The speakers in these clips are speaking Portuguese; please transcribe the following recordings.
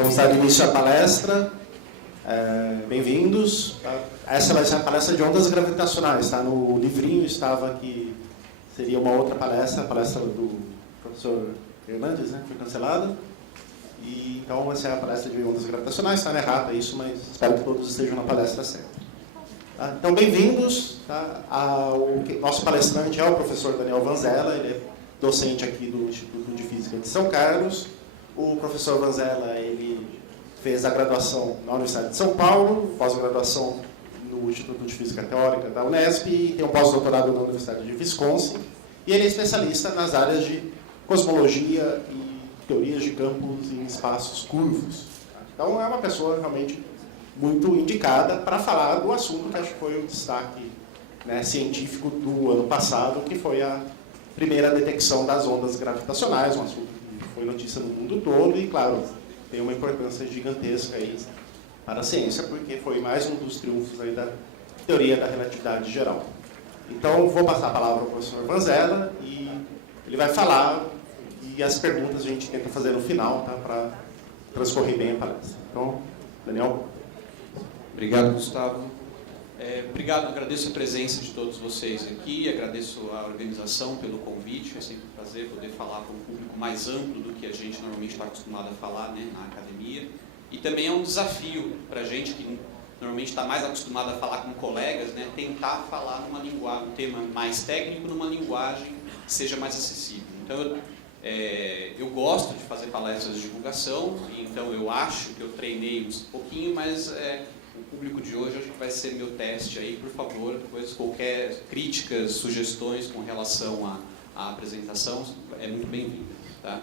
Vamos dar início à palestra. Bem-vindos. Essa vai ser a palestra de ondas gravitacionais. Tá? No livrinho estava que seria uma outra palestra, a palestra do professor Hernandes, né? Foi cancelada. E, então, vai ser a palestra de ondas gravitacionais. Está errado isso, mas espero que todos estejam na palestra certa. Tá? Então, bem-vindos. Tá? O nosso palestrante é o professor Daniel Vanzella, ele é docente aqui do Instituto de Física de São Carlos. O professor Vanzella, ele fez a graduação na Universidade de São Paulo, pós-graduação no Instituto de Física Teórica da Unesp e tem um pós-doutorado na Universidade de Wisconsin. E ele é especialista nas áreas de cosmologia e teorias de campos em espaços curvos. Então, é uma pessoa realmente muito indicada para falar do assunto que acho que foi o destaque, né, científico do ano passado, que foi a primeira detecção das ondas gravitacionais, um assunto que foi notícia no mundo todo e, claro, tem uma importância gigantesca aí para a ciência, porque foi mais um dos triunfos aí da teoria da relatividade geral. Então, vou passar a palavra ao professor Vanzella e ele vai falar e as perguntas a gente tenta fazer no final, tá, para transcorrer bem a palestra. Então, Daniel. Obrigado, Gustavo. Obrigado, agradeço a presença de todos vocês aqui, agradeço a organização pelo convite, é sempre um prazer poder falar com um público mais amplo do que a gente normalmente está acostumado a falar, né, na academia. E também é um desafio para a gente que normalmente está mais acostumado a falar com colegas, né, tentar falar numa linguagem, um tema mais técnico, numa linguagem que seja mais acessível. Então, eu gosto de fazer palestras de divulgação, então eu acho que eu treinei um pouquinho, mas o público de hoje acho que vai ser meu teste aí, por favor, depois qualquer críticas, sugestões com relação à apresentação é muito bem-vinda, tá?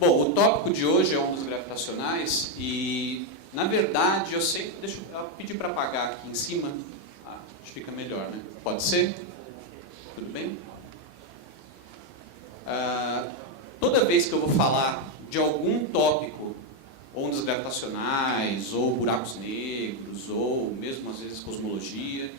Bom, o tópico de hoje é ondas gravitacionais e, na verdade, deixa eu pedir para apagar aqui em cima, acho que fica melhor, né? Pode ser? Tudo bem? Toda vez que eu vou falar de algum tópico, ondas gravitacionais, ou buracos negros, ou mesmo às vezes cosmologia,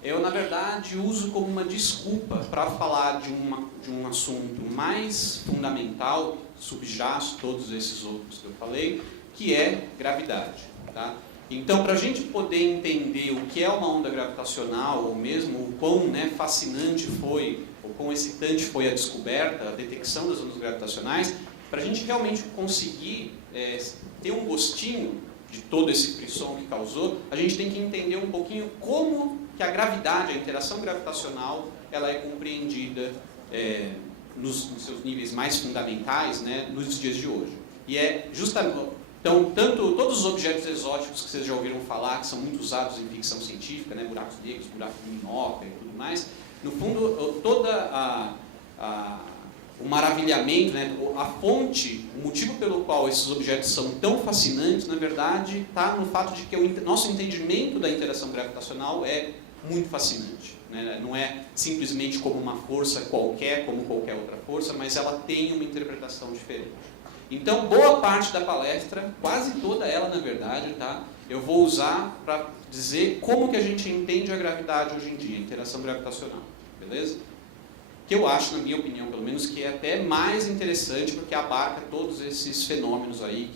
eu na verdade uso como uma desculpa para falar de um assunto mais fundamental, subjaz todos esses outros que eu falei, que é gravidade. Tá? Então, para a gente poder entender o que é uma onda gravitacional, ou mesmo o quão, né, fascinante foi, ou quão excitante foi a descoberta, a detecção das ondas gravitacionais, para a gente realmente conseguir ter um gostinho de todo esse frisson que causou, a gente tem que entender um pouquinho como que a gravidade, a interação gravitacional, ela é compreendida nos seus níveis mais fundamentais, né, nos dias de hoje. E é justamente, então, todos os objetos exóticos que vocês já ouviram falar, que são muito usados em ficção científica, né, buracos negros, buraco de minhoca e tudo mais, no fundo, toda o maravilhamento, né, a fonte, o motivo pelo qual esses objetos são tão fascinantes, na verdade, está no fato de que o nosso entendimento da interação gravitacional é muito fascinante. Né? Não é simplesmente como uma força qualquer, como qualquer outra força, mas ela tem uma interpretação diferente. Então, boa parte da palestra, quase toda ela, na verdade, tá, eu vou usar para dizer como que a gente entende a gravidade hoje em dia, a interação gravitacional. Beleza? Que eu acho, na minha opinião, pelo menos, que é até mais interessante porque abarca todos esses fenômenos aí,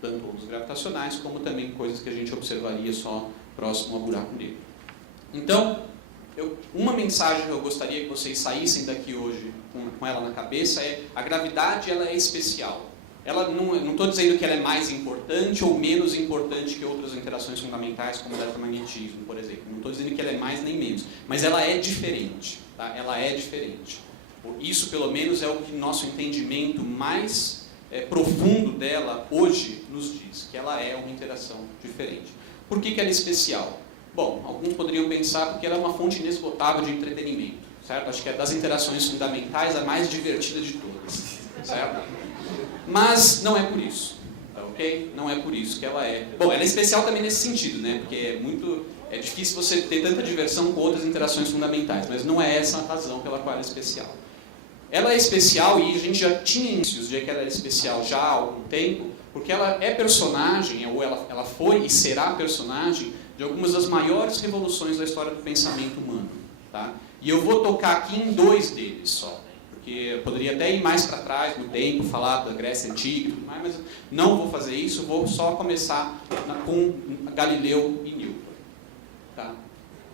tanto ondas gravitacionais, como também coisas que a gente observaria só próximo ao buraco negro. Então, uma mensagem que eu gostaria que vocês saíssem daqui hoje com ela na cabeça é: a gravidade, ela é especial. Ela não estou dizendo que ela é mais importante ou menos importante que outras interações fundamentais, como o eletromagnetismo, por exemplo. Não estou dizendo que ela é mais nem menos, mas ela é diferente. Tá? Ela é diferente. Isso, pelo menos, é o que nosso entendimento mais profundo dela hoje nos diz, que ela é uma interação diferente. Por que ela é especial? Bom, alguns poderiam pensar porque ela é uma fonte inesgotável de entretenimento, certo? Acho que é das interações fundamentais a mais divertida de todas, certo? Mas não é por isso, ok? Não é por isso que ela é... Bom, ela é especial também nesse sentido, né? Porque é difícil você ter tanta diversão com outras interações fundamentais, mas não é essa a razão pela qual ela é especial. Ela é especial, e a gente já tinha indícios de que ela era especial já há algum tempo, porque ela é personagem, ou ela foi e será personagem de algumas das maiores revoluções da história do pensamento humano. Tá? E eu vou tocar aqui em dois deles só. porque eu poderia até ir mais para trás no tempo, falar da Grécia Antiga e tudo mais, mas não vou fazer isso, vou só começar com Galileu e Newton. Tá?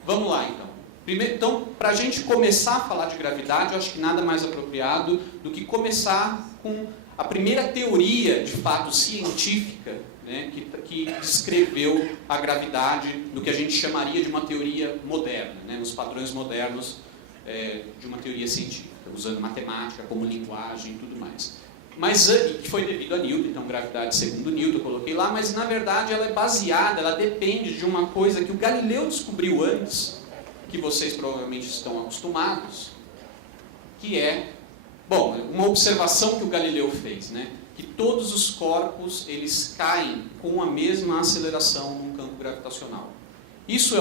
Vamos lá, então. Então, para a gente começar a falar de gravidade, eu acho que nada mais apropriado do que começar com a primeira teoria, de fato, científica, né, que descreveu a gravidade do que a gente chamaria de uma teoria moderna, né, nos padrões modernos de uma teoria científica, usando matemática como linguagem e tudo mais. Mas que foi devido a Newton, então gravidade segundo Newton, eu coloquei lá, mas na verdade ela é baseada, ela depende de uma coisa que o Galileu descobriu antes, que vocês provavelmente estão acostumados, que é, bom, uma observação que o Galileu fez, né? Que todos os corpos eles caem com a mesma aceleração num campo gravitacional. Isso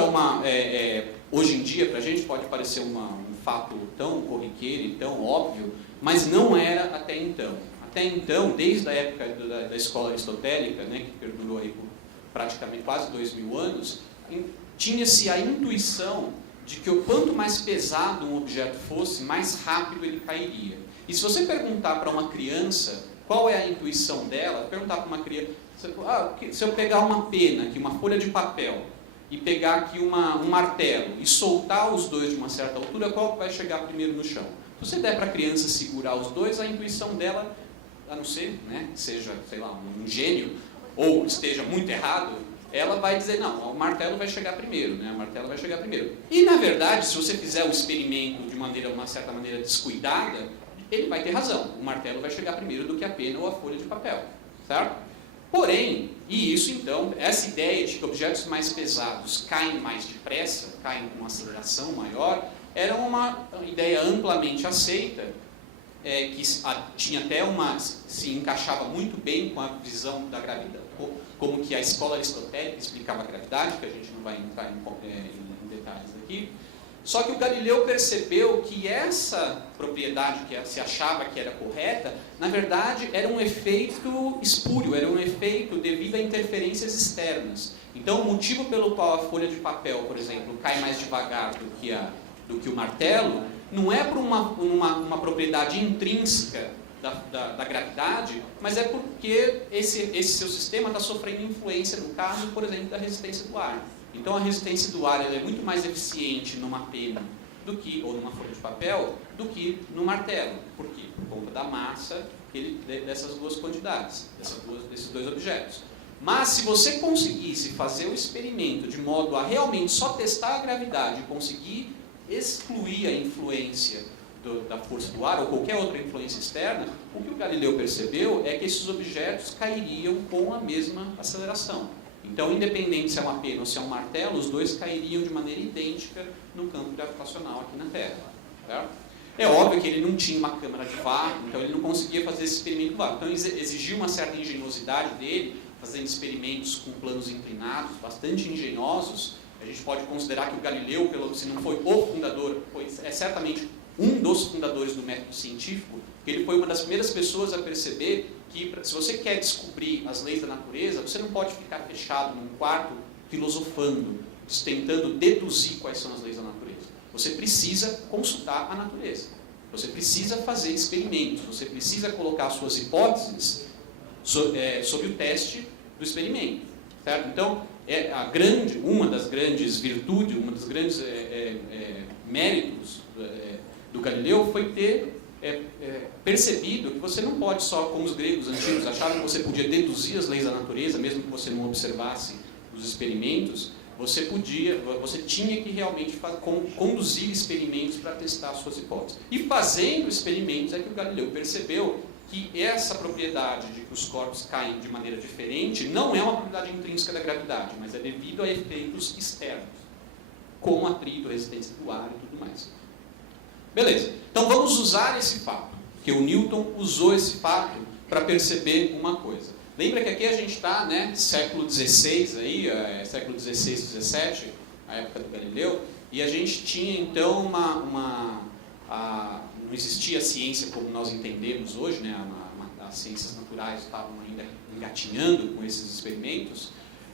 hoje em dia para a gente pode parecer um fato tão corriqueiro e tão óbvio, mas não era até então. Até então, desde a época da escola aristotélica, né, que perdurou aí por praticamente quase 2000 anos, tinha-se a intuição de que quanto mais pesado um objeto fosse, mais rápido ele cairia. E se você perguntar para uma criança qual é a intuição dela, perguntar para uma criança, se eu pegar uma pena, aqui, uma folha de papel, e pegar aqui um martelo e soltar os dois de uma certa altura, qual vai chegar primeiro no chão? Se você der para a criança segurar os dois, a intuição dela, a não ser, né, que seja, sei lá, um gênio, ou esteja muito errado, ela vai dizer, não, o martelo vai chegar primeiro, né? O martelo vai chegar primeiro. E, na verdade, se você fizer o experimento de uma certa maneira descuidada, ele vai ter razão. O martelo vai chegar primeiro do que a pena ou a folha de papel, certo? Porém, e isso então, essa ideia de que objetos mais pesados caem mais depressa, caem com uma aceleração maior, era uma ideia amplamente aceita, que tinha até se encaixava muito bem com a visão da gravidade, como que a escola aristotélica explicava a gravidade, que a gente não vai entrar em detalhes aqui. Só que o Galileu percebeu que essa propriedade que se achava que era correta, na verdade era um efeito espúrio, era um efeito devido a interferências externas. Então o motivo pelo qual a folha de papel, por exemplo, cai mais devagar do que o martelo, não é por uma propriedade intrínseca da gravidade, mas é porque esse seu sistema está sofrendo influência, no caso, por exemplo, da resistência do ar. Então a resistência do ar ela é muito mais eficiente numa pena ou numa folha de papel do que no martelo. Por quê? Por conta da massa dessas duas quantidades, desses dois objetos. Mas se você conseguisse fazer o experimento de modo a realmente só testar a gravidade e conseguir excluir a influência da força do ar ou qualquer outra influência externa, o que o Galileu percebeu é que esses objetos cairiam com a mesma aceleração. Então, independente se é uma pena ou se é um martelo, os dois cairiam de maneira idêntica no campo gravitacional aqui na Terra. Certo? É óbvio que ele não tinha uma câmara de vácuo, então ele não conseguia fazer esse experimento do vácuo. Então, exigiu uma certa engenhosidade dele, fazendo experimentos com planos inclinados, bastante engenhosos. A gente pode considerar que o Galileu, se não foi o fundador, é certamente um dos fundadores do método científico, que ele foi uma das primeiras pessoas a perceber que, se você quer descobrir as leis da natureza, você não pode ficar fechado num quarto filosofando, tentando deduzir quais são as leis da natureza. Você precisa consultar a natureza. Você precisa fazer experimentos. Você precisa colocar suas hipóteses sob o teste do experimento. Certo? Então, uma das grandes virtudes, uma das grandes méritos do Galileu foi ter percebido que você não pode só, como os gregos antigos achavam que você podia deduzir as leis da natureza, mesmo que você não observasse os experimentos, você tinha que realmente conduzir experimentos para testar as suas hipóteses. E fazendo experimentos é que o Galileu percebeu que essa propriedade de que os corpos caem de maneira diferente não é uma propriedade intrínseca da gravidade, mas é devido a efeitos externos, como atrito, resistência do ar e tudo mais. Beleza, então vamos usar esse fato, que o Newton usou esse fato para perceber uma coisa. Lembra que aqui a gente está, né, século XVI, século XVI, XVII, a época do Galileu, e a gente tinha então não existia a ciência como nós entendemos hoje, né, as ciências naturais estavam ainda engatinhando com esses experimentos,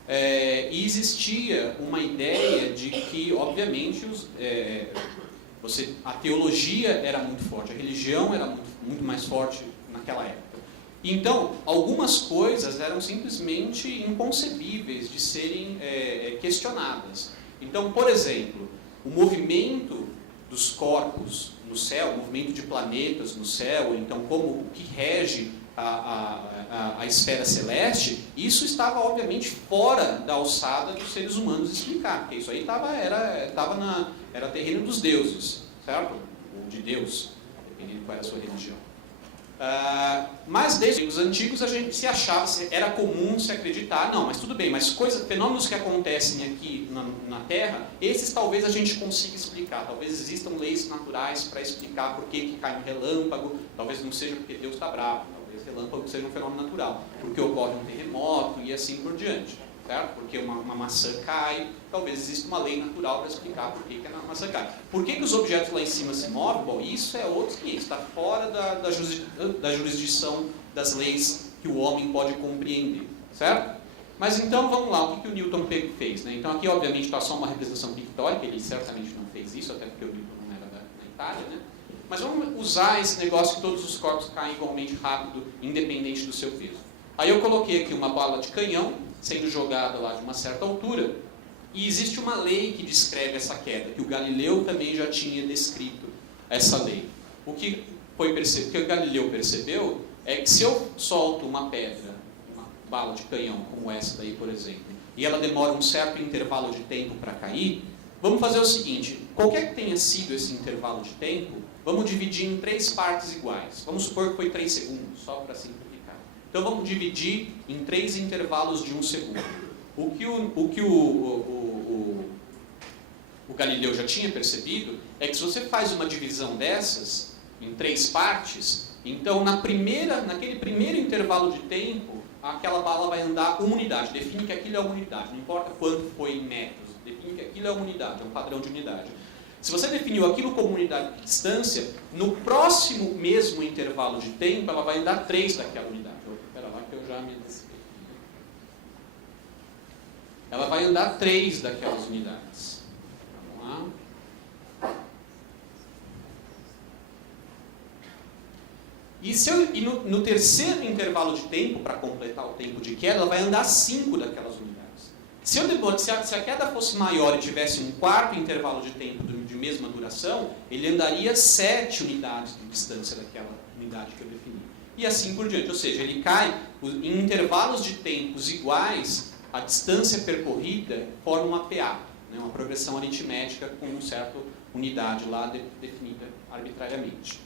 e existia uma ideia de que, obviamente, A teologia era muito forte, a religião era muito mais forte naquela época. Então, algumas coisas eram simplesmente inconcebíveis de serem questionadas. Então, por exemplo, o movimento dos corpos no céu, o movimento de planetas no céu, então como o que rege a esfera celeste, isso estava obviamente fora da alçada dos seres humanos explicar, porque isso aí era terreno dos deuses, certo? Ou de Deus, dependendo qual era a sua religião. Mas desde os antigos a gente se achava, era comum se acreditar, não, mas tudo bem, mas fenômenos que acontecem aqui na Terra, esses talvez a gente consiga explicar, talvez existam leis naturais para explicar por que cai um relâmpago, talvez não seja porque Deus está bravo, talvez relâmpago seja um fenômeno natural, porque ocorre um terremoto e assim por diante, certo? Porque uma maçã cai, talvez exista uma lei natural para explicar por que a maçã cai. Por que os objetos lá em cima se movem? Bom, isso é outro que está fora da jurisdição das leis que o homem pode compreender, certo? Mas então, vamos lá, o que o Newton fez? Né? Então aqui, obviamente, está só uma representação pictórica, ele certamente não fez isso, até porque o Newton não era da Itália, né? Mas vamos usar esse negócio que todos os corpos caem igualmente rápido, independente do seu peso. Aí eu coloquei aqui uma bala de canhão, sendo jogada lá de uma certa altura, e existe uma lei que descreve essa queda, que o Galileu também já tinha descrito essa lei. O que o Galileu percebeu é que se eu solto uma pedra, uma bala de canhão como essa daí, por exemplo, e ela demora um certo intervalo de tempo para cair, vamos fazer o seguinte, qualquer que tenha sido esse intervalo de tempo, vamos dividir em 3 partes iguais. Vamos supor que foi 3 segundos, só para simplificar. Então vamos dividir em 3 intervalos de 1 segundo. O que o Galileu já tinha percebido é que se você faz uma divisão dessas em 3 partes, então naquele primeiro intervalo de tempo, aquela bala vai andar 1 unidade. Define que aquilo é 1 unidade, não importa quanto foi em metros, define que aquilo é 1 unidade, é um padrão de unidade. Se você definiu aquilo como unidade de distância, no próximo mesmo intervalo de tempo, ela vai andar 3 daquela unidade. Espera lá que eu já me descrevi. Ela vai andar 3 daquelas unidades. Vamos lá. E no terceiro intervalo de tempo, para completar o tempo de queda, ela vai andar 5 daquelas unidades. Se a queda fosse maior e tivesse um quarto intervalo de tempo de mesma duração, ele andaria 7 unidades de distância daquela unidade que eu defini. E assim por diante, ou seja, ele cai em intervalos de tempos iguais, a distância percorrida forma uma PA, né, uma progressão aritmética com uma certa unidade lá definida arbitrariamente.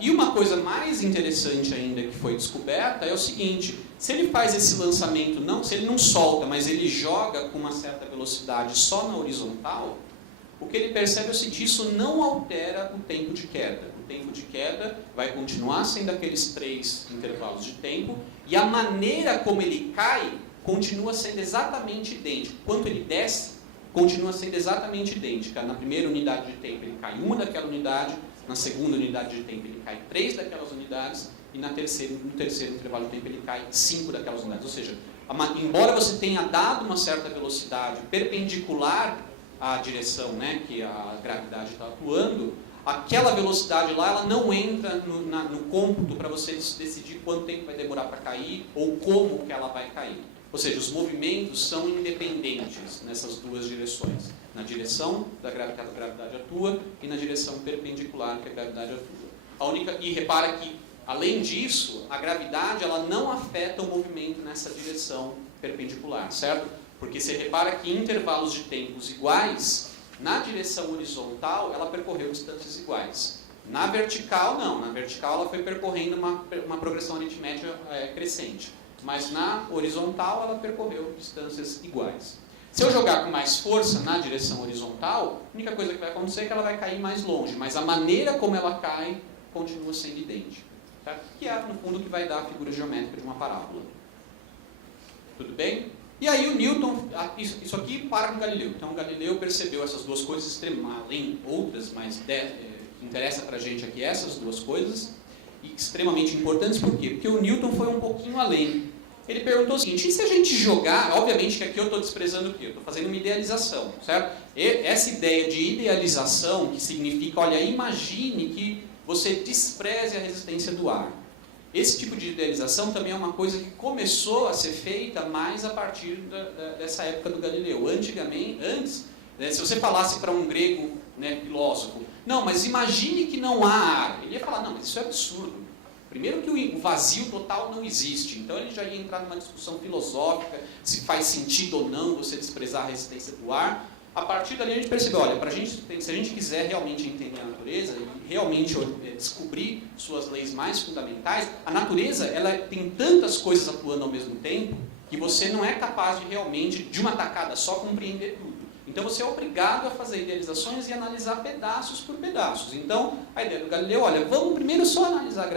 E uma coisa mais interessante ainda que foi descoberta é o seguinte, se ele faz esse lançamento, se ele não solta, mas ele joga com uma certa velocidade só na horizontal, o que ele percebe é o seguinte, isso não altera o tempo de queda. O tempo de queda vai continuar sendo aqueles 3 intervalos de tempo, e a maneira como ele cai continua sendo exatamente idêntica. Quando ele desce, continua sendo exatamente idêntica. Na primeira unidade de tempo ele cai 1 daquela unidade, na segunda unidade de tempo ele cai 3 daquelas unidades, e no terceiro intervalo de tempo ele cai 5 daquelas unidades. Ou seja, embora você tenha dado uma certa velocidade perpendicular à direção, né, que a gravidade está atuando, aquela velocidade lá ela não entra no cômputo para você decidir quanto tempo vai demorar para cair ou como que ela vai cair. Ou seja, os movimentos são independentes nessas 2 direções. Na direção da gravidade que a gravidade atua e na direção perpendicular que a gravidade atua. E repara que, além disso, a gravidade ela não afeta o movimento nessa direção perpendicular, certo? Porque você repara que em intervalos de tempos iguais, na direção horizontal, ela percorreu distâncias iguais. Na vertical, não. Na vertical, ela foi percorrendo uma progressão aritmética crescente. Mas na horizontal, ela percorreu distâncias iguais. Se eu jogar com mais força na direção horizontal, a única coisa que vai acontecer é que ela vai cair mais longe. Mas a maneira como ela cai continua sendo idêntica. Tá? Que é, no fundo, o que vai dar a figura geométrica de uma parábola. Tudo bem? E aí o Newton, isso aqui para com o Galileu. Então o Galileu percebeu essas 2 coisas extremas, além outras, mas que interessa para a gente aqui essas 2 coisas, e extremamente importantes, por quê? Porque o Newton foi um pouquinho além. ele perguntou o seguinte: e se a gente jogar, obviamente que aqui eu estou desprezando o quê? Eu estou fazendo uma idealização, certo? E essa ideia de idealização, que significa, olha, imagine que você despreze a resistência do ar. Esse tipo de idealização também é uma coisa que começou a ser feita mais a partir dessa época do Galileu. Antes, né, se você falasse para um grego, né, filósofo, não, mas imagine que não há ar, ele ia falar, não, mas isso é absurdo. Primeiro que o vazio total não existe, então ele já ia entrar numa discussão filosófica, se faz sentido ou não você desprezar a resistência do ar. A partir dali a gente percebeu, olha, se a gente quiser realmente entender a natureza, e realmente descobrir suas leis mais fundamentais, a natureza ela tem tantas coisas atuando ao mesmo tempo, que você não é capaz de realmente, de uma tacada só, compreender tudo. Então você é obrigado a fazer idealizações e analisar pedaços por pedaços. Então, a ideia do Galileu, olha, vamos primeiro só analisar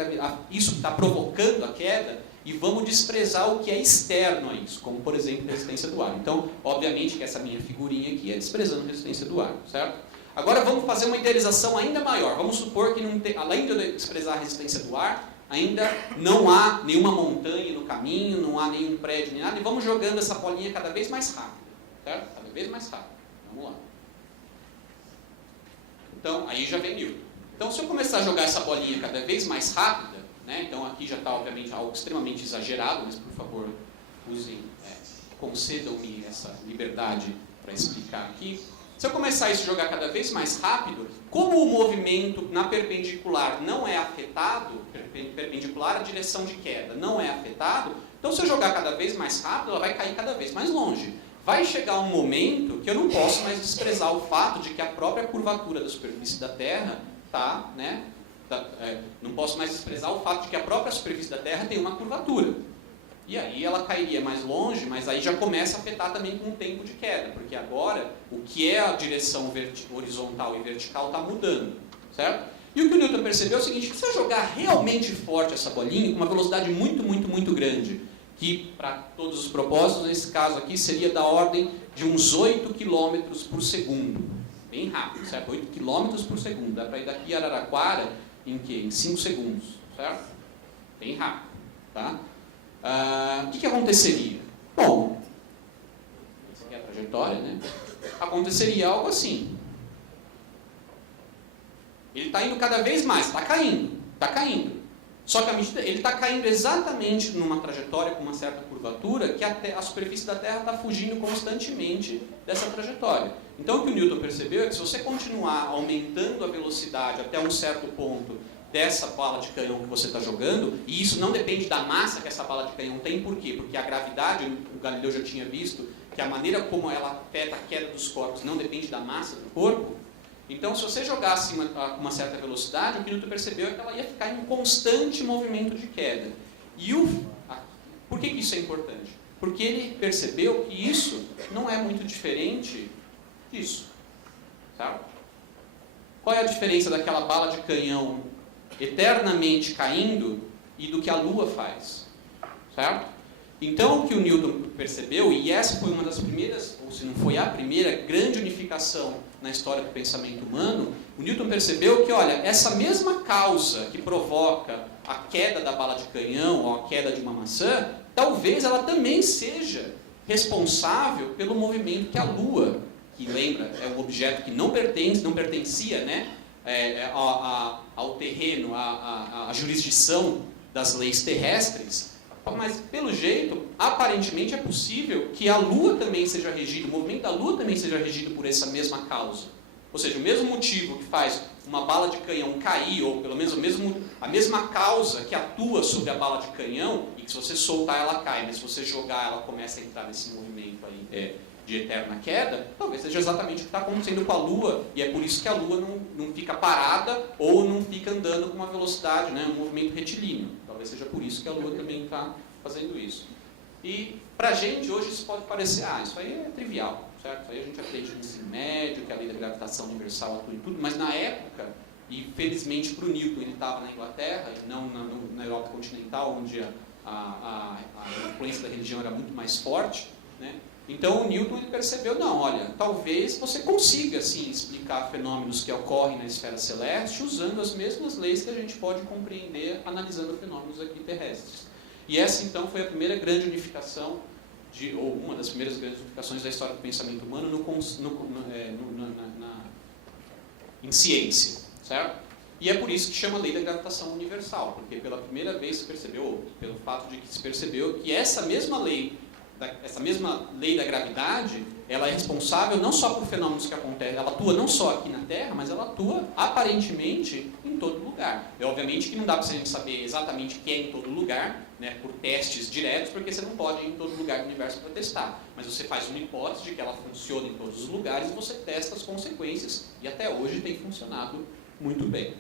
isso que está provocando a queda e vamos desprezar o que é externo a isso, como, por exemplo, a resistência do ar. Então, obviamente que essa minha figurinha aqui é desprezando a resistência do ar, certo? Agora vamos fazer uma idealização ainda maior. Vamos supor que, além de eu desprezar a resistência do ar, ainda não há nenhuma montanha no caminho, não há nenhum prédio, nem nada, e vamos jogando essa bolinha cada vez mais rápido, certo? Cada vez mais rápido. Vamos lá. Então, aí já vem Newton. Então, se eu começar a jogar essa bolinha cada vez mais rápida, né, então aqui já está, obviamente, algo extremamente exagerado, mas, por favor, concedam-me essa liberdade para explicar aqui. Se eu começar a jogar cada vez mais rápido, como o movimento na perpendicular não é afetado, perpendicular à direção de queda não é afetado, então se eu jogar cada vez mais rápido, ela vai cair cada vez mais longe. Vai chegar um momento que eu não posso mais desprezar o fato de que a própria curvatura da superfície da Terra está, né? Não posso mais desprezar o fato de que a própria superfície da Terra tem uma curvatura. E aí ela cairia mais longe, mas aí já começa a afetar também com o tempo de queda, porque agora o que é a direção horizontal e vertical está mudando, certo? E o que o Newton percebeu é o seguinte: que se eu jogar realmente forte essa bolinha, com uma velocidade muito, muito, muito grande, que para todos os propósitos, nesse caso aqui, seria da ordem de uns 8 km por segundo. Bem rápido, certo? 8 km por segundo. Dá para ir daqui a Araraquara em quê? Em 5 segundos, certo? Bem rápido, tá? O que aconteceria? Bom, essa aqui é a trajetória, né? Aconteceria algo assim. Ele está indo cada vez mais, está caindo, está caindo. Só que ele está caindo exatamente numa trajetória com uma certa curvatura que a superfície da Terra está fugindo constantemente dessa trajetória. Então o que o Newton percebeu é que se você continuar aumentando a velocidade até um certo ponto dessa bala de canhão que você está jogando, e isso não depende da massa que essa bala de canhão tem, por quê? Porque a gravidade, o Galileu já tinha visto, que a maneira como ela afeta a queda dos corpos não depende da massa do corpo. Então, se você jogasse uma certa velocidade, o que Newton percebeu é que ela ia ficar em um constante movimento de queda. E por que isso é importante? Porque ele percebeu que isso não é muito diferente disso. Sabe? Qual é a diferença daquela bala de canhão eternamente caindo e do que a Lua faz? Certo? Então, o que o Newton percebeu, e essa foi uma das primeiras, ou se não foi a primeira, grande unificação na história do pensamento humano, o Newton percebeu que, olha, essa mesma causa que provoca a queda da bala de canhão ou a queda de uma maçã, talvez ela também seja responsável pelo movimento que a Lua, que lembra, é um objeto que não pertencia, né, ao terreno, à jurisdição das leis terrestres, mas pelo jeito, aparentemente é possível que a Lua também seja regida, o movimento da Lua também seja regido por essa mesma causa. Ou seja, o mesmo motivo que faz uma bala de canhão cair, ou pelo menos a mesma causa que atua sobre a bala de canhão, e que se você soltar ela cai, mas se você jogar ela começa a entrar nesse movimento aí, de eterna queda, talvez seja exatamente o que está acontecendo com a Lua, e é por isso que a Lua não fica parada ou não fica andando com uma velocidade, né, um movimento retilíneo. Talvez seja por isso que a Lua também está fazendo isso. E para a gente hoje isso pode parecer, isso aí é trivial, certo? Isso aí a gente aprende no ensino médio, que a lei da gravitação universal atua em tudo, mas na época, e felizmente para o Newton, ele estava na Inglaterra, e não na Europa continental, onde a influência da religião era muito mais forte, né? Então o Newton ele percebeu, não, olha, talvez você consiga sim explicar fenômenos que ocorrem na esfera celeste usando as mesmas leis que a gente pode compreender analisando fenômenos aqui terrestres. E essa, então, foi a primeira grande unificação, ou uma das primeiras grandes unificações da história do pensamento humano em ciência, certo? E é por isso que chama a lei da gravitação universal, porque pela primeira vez se percebeu, ou pelo fato de que se percebeu que essa mesma lei da gravidade, ela é responsável não só por fenômenos que acontecem, ela atua não só aqui na Terra, mas ela atua aparentemente em todo lugar. É obviamente que não dá para a gente saber exatamente o que é em todo lugar, né, por testes diretos, porque você não pode ir em todo lugar do universo para testar. Mas você faz uma hipótese de que ela funciona em todos os lugares e você testa as consequências. E até hoje tem funcionado muito bem.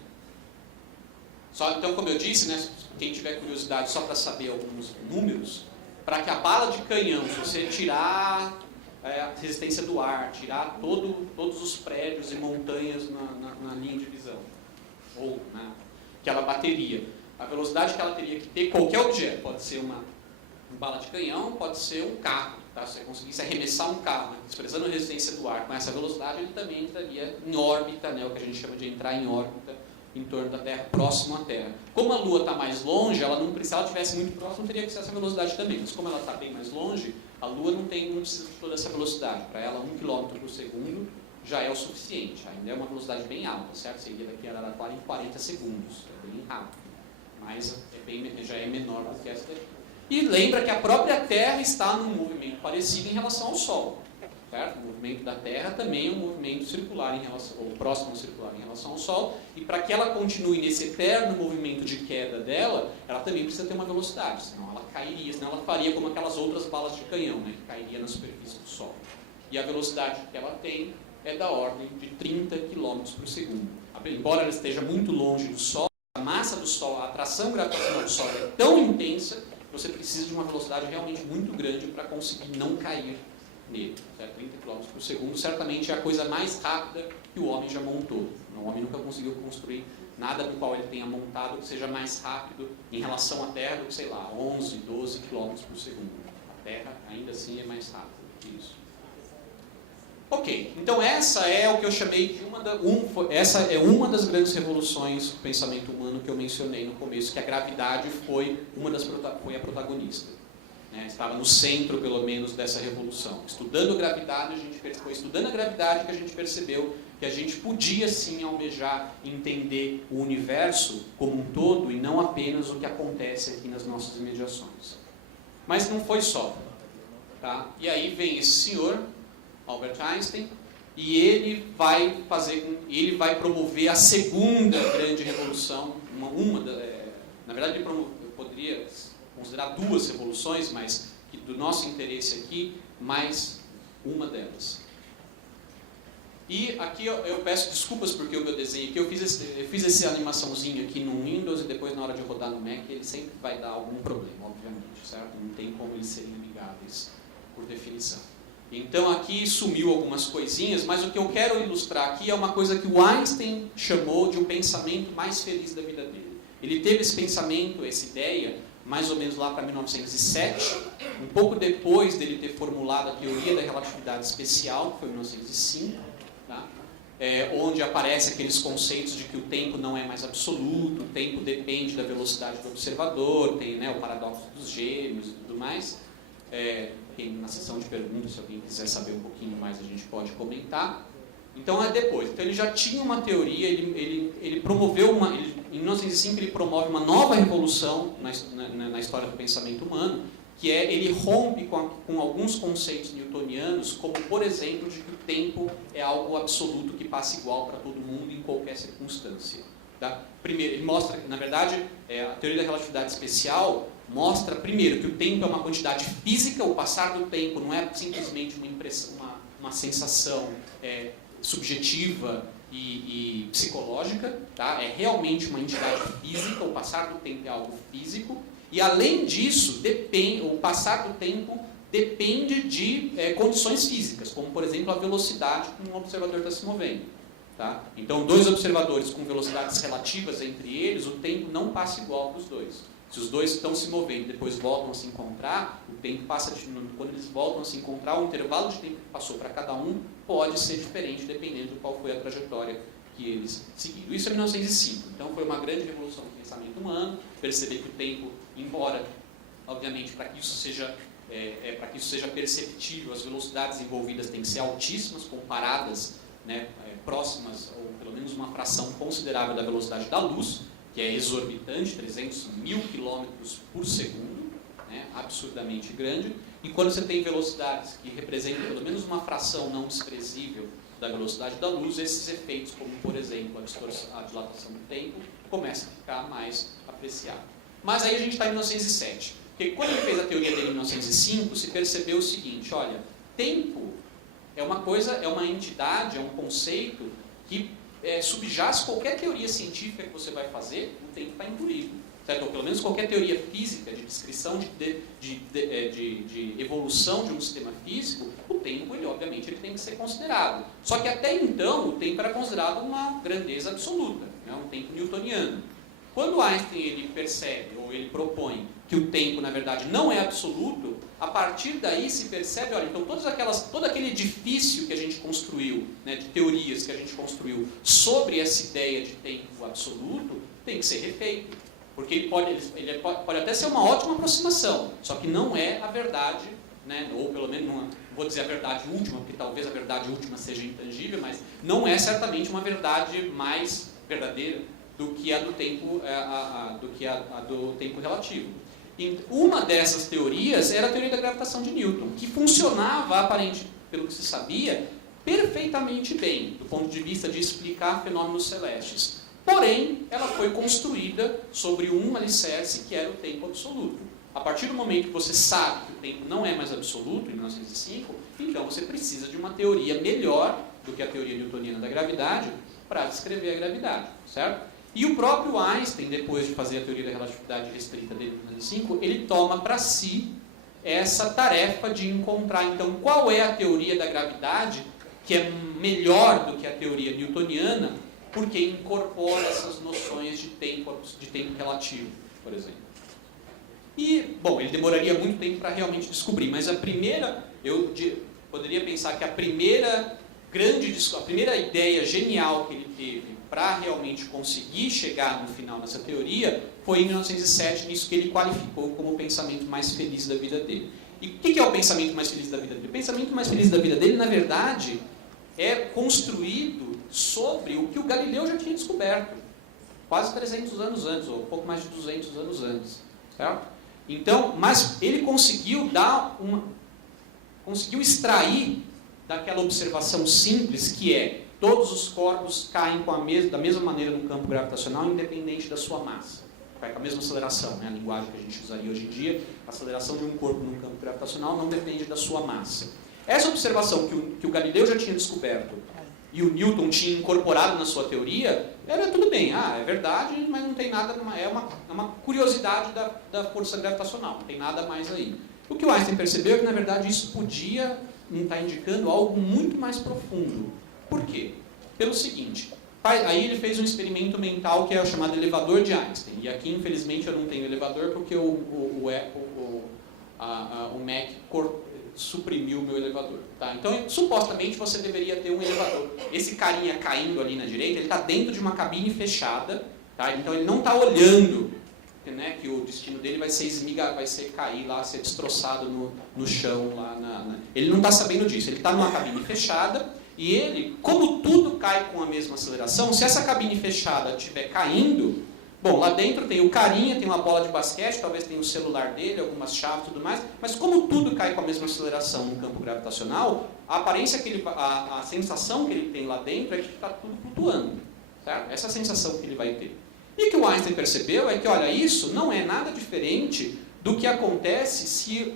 Então, como eu disse, né, quem tiver curiosidade só para saber alguns números, para que a bala de canhão, se você tirar a resistência do ar, tirar todos os prédios e montanhas na linha de visão, ou aquela bateria, a velocidade que ela teria que ter, qualquer objeto, pode ser uma bala de canhão, pode ser um carro, tá? Se você conseguisse arremessar um carro, né, expressando a resistência do ar com essa velocidade, ele também entraria em órbita, né, o que a gente chama de entrar em órbita, em torno da Terra, próximo à Terra. Como a Lua está mais longe, se ela estivesse muito próxima, não teria que ser essa velocidade também. Mas como ela está bem mais longe, a Lua não precisa de toda essa velocidade. Para ela, 1 km por segundo já é o suficiente. Ainda é uma velocidade bem alta, certo? Seria daqui a Araraquara em 40 segundos. É bem rápido. Mas já é menor do que essa daqui. E lembra que a própria Terra está num movimento parecido em relação ao Sol. Certo? O movimento da Terra também é um movimento circular ou próximo ao circular em relação ao Sol, e para que ela continue nesse eterno movimento de queda dela, ela também precisa ter uma velocidade, senão ela cairia, senão ela faria como aquelas outras balas de canhão, né, que cairia na superfície do Sol. E a velocidade que ela tem é da ordem de 30 km por segundo. Embora ela esteja muito longe do Sol, a massa do Sol, a atração gravitacional do Sol é tão intensa que você precisa de uma velocidade realmente muito grande para conseguir não cair nele, certo? 30 km por segundo certamente é a coisa mais rápida que o homem já montou. O homem nunca conseguiu construir nada no qual ele tenha montado que seja mais rápido em relação à Terra do que, sei lá, 11, 12 km por segundo. A Terra ainda assim é mais rápida do que isso. Ok, então essa é o que eu chamei de essa é uma das grandes revoluções do pensamento humano que eu mencionei no começo, que a gravidade foi a protagonista. Estava no centro, pelo menos, dessa revolução. Estudando a gravidade que a gente percebeu que a gente podia, sim, almejar entender o universo como um todo e não apenas o que acontece aqui nas nossas imediações. Mas não foi só. Tá? E aí vem esse senhor, Albert Einstein, e ele vai promover a segunda grande revolução, na verdade, eu poderia considerar duas revoluções, mas que do nosso interesse aqui, mais uma delas. E aqui eu peço desculpas porque o meu desenho aqui, eu fiz essa animaçãozinho aqui no Windows e depois na hora de rodar no Mac ele sempre vai dar algum problema, obviamente, certo? Não tem como eles serem amigáveis por definição. Então aqui sumiu algumas coisinhas, mas o que eu quero ilustrar aqui é uma coisa que o Einstein chamou de um pensamento mais feliz da vida dele. Ele teve esse pensamento, essa ideia, mais ou menos lá para 1907, um pouco depois dele ter formulado a teoria da relatividade especial, que foi em 1905, tá? Onde aparecem aqueles conceitos de que o tempo não é mais absoluto, o tempo depende da velocidade do observador, tem, né, o paradoxo dos gêmeos e tudo mais. Na sessão de perguntas, se alguém quiser saber um pouquinho mais, a gente pode comentar. Então é depois. Então ele já tinha uma teoria, ele promoveu em 1905 ele promove uma nova revolução na história do pensamento humano, que ele rompe com alguns conceitos newtonianos, como por exemplo de que o tempo é algo absoluto que passa igual para todo mundo em qualquer circunstância. Tá? Primeiro, ele mostra, na verdade, a teoria da relatividade especial mostra primeiro que o tempo é uma quantidade física, o passar do tempo não é simplesmente uma impressão, uma sensação subjetiva e psicológica, tá? É realmente uma entidade física, o passar do tempo é algo físico, e além disso, o passar do tempo depende de condições físicas, como por exemplo a velocidade que um observador está se movendo. Tá? Então, dois observadores com velocidades relativas entre eles, o tempo não passa igual para os dois. Se os dois estão se movendo e depois voltam a se encontrar, o tempo passa quando eles voltam a se encontrar, o intervalo de tempo que passou para cada um pode ser diferente dependendo de qual foi a trajetória que eles seguiram. Isso é 1905. Então foi uma grande revolução no pensamento humano, perceber que o tempo, embora obviamente, para que isso seja perceptível, as velocidades envolvidas têm que ser altíssimas, comparadas, né, próximas, ou pelo menos uma fração considerável da velocidade da luz, que é exorbitante, 300 mil quilômetros por segundo, né, absurdamente grande. E quando você tem velocidades que representam pelo menos uma fração não desprezível da velocidade da luz, esses efeitos, como por exemplo a dilatação do tempo, começam a ficar mais apreciados. Mas aí a gente está em 1907. Porque quando ele fez a teoria dele em 1905, se percebeu o seguinte: olha, tempo é uma coisa, é uma entidade, é um conceito que subjaz qualquer teoria científica que você vai fazer, o tempo está incluído. Certo? Ou pelo menos qualquer teoria física de descrição de evolução de um sistema físico, o tempo, obviamente, ele tem que ser considerado. Só que até então, o tempo era considerado uma grandeza absoluta, né? Um tempo newtoniano. Quando Einstein ele percebe, ou ele propõe, que o tempo, na verdade, não é absoluto, a partir daí se percebe, olha, então todo aquele edifício que a gente construiu, né, de teorias que a gente construiu sobre essa ideia de tempo absoluto, tem que ser refeito. Porque ele pode até ser uma ótima aproximação, só que não é a verdade, né, ou pelo menos, não vou dizer a verdade última, porque talvez a verdade última seja intangível, mas não é certamente uma verdade mais verdadeira do que a do tempo, do tempo relativo. E uma dessas teorias era a teoria da gravitação de Newton, que funcionava, aparentemente, pelo que se sabia, perfeitamente bem, do ponto de vista de explicar fenômenos celestes. Porém, ela foi construída sobre um alicerce que era o tempo absoluto. A partir do momento que você sabe que o tempo não é mais absoluto, em 1905, então você precisa de uma teoria melhor do que a teoria newtoniana da gravidade para descrever a gravidade, certo? E o próprio Einstein, depois de fazer a teoria da relatividade restrita dele em 1905, ele toma para si essa tarefa de encontrar, então, qual é a teoria da gravidade que é melhor do que a teoria newtoniana, porque incorpora essas noções de tempo relativo, por exemplo. E, bom, ele demoraria muito tempo para realmente descobrir, mas eu poderia pensar que a primeira ideia genial que ele teve para realmente conseguir chegar no final dessa teoria foi em 1907, nisso que ele qualificou como o pensamento mais feliz da vida dele. E o que é o pensamento mais feliz da vida dele? O pensamento mais feliz da vida dele, na verdade, é construído sobre o que o Galileu já tinha descoberto, quase 300 anos antes, ou um pouco mais de 200 anos antes. Certo? Então, mas ele conseguiu conseguiu extrair daquela observação simples que é: todos os corpos caem da mesma maneira no campo gravitacional, independente da sua massa. Vai com a mesma aceleração, né? A linguagem que a gente usaria hoje em dia, a aceleração de um corpo no campo gravitacional não depende da sua massa. Essa observação que o Galileu já tinha descoberto e o Newton tinha incorporado na sua teoria, era tudo bem, é verdade, mas não tem nada, é uma curiosidade da força gravitacional, não tem nada mais aí. O que o Einstein percebeu é que, na verdade, isso podia estar indicando algo muito mais profundo. Por quê? Pelo seguinte, aí ele fez um experimento mental que é o chamado elevador de Einstein. E aqui, infelizmente, eu não tenho elevador porque o Mac suprimiu o meu elevador. Tá? Então, supostamente, você deveria ter um elevador. Esse carinha caindo ali na direita, ele está dentro de uma cabine fechada. Tá? Então, ele não está olhando, né, que o destino dele vai ser cair lá, ser destroçado no chão. Ele não está sabendo disso. Ele está numa cabine fechada. E ele, como tudo cai com a mesma aceleração, se essa cabine fechada estiver caindo, bom, lá dentro tem o carinha, tem uma bola de basquete, talvez tenha o celular dele, algumas chaves e tudo mais, mas como tudo cai com a mesma aceleração no campo gravitacional, a sensação que ele tem lá dentro é que está tudo flutuando. Certo? Essa é a sensação que ele vai ter. E o que o Einstein percebeu é que, olha, isso não é nada diferente do que acontece se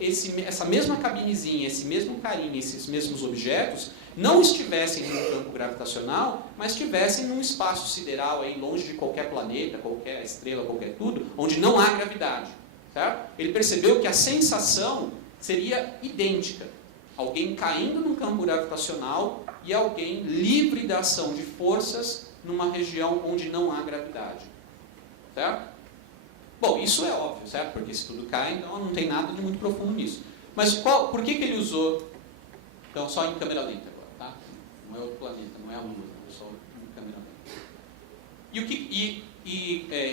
essa mesma cabinezinha, esse mesmo carinha, esses mesmos objetos não estivessem no campo gravitacional, mas estivessem num espaço sideral aí, longe de qualquer planeta, qualquer estrela, qualquer tudo, onde não há gravidade. Certo? Ele percebeu que a sensação seria idêntica. Alguém caindo num campo gravitacional e alguém livre da ação de forças numa região onde não há gravidade. Certo? Bom, isso é óbvio, certo? Porque se tudo cai, então não tem nada de muito profundo nisso. Mas por que ele usou, então, só em câmera lenta agora, tá? Não é outro planeta, não é a Lua, é só em câmera lenta.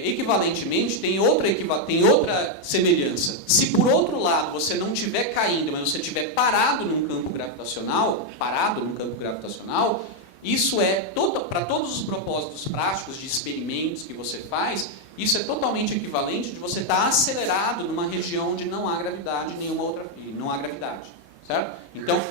equivalentemente, tem outra semelhança. Se por outro lado você não estiver caindo, mas você estiver parado num campo gravitacional, isso para todos os propósitos práticos de experimentos que você faz, isso é totalmente equivalente de você estar acelerado numa região onde não há gravidade, não há gravidade, certo? Então,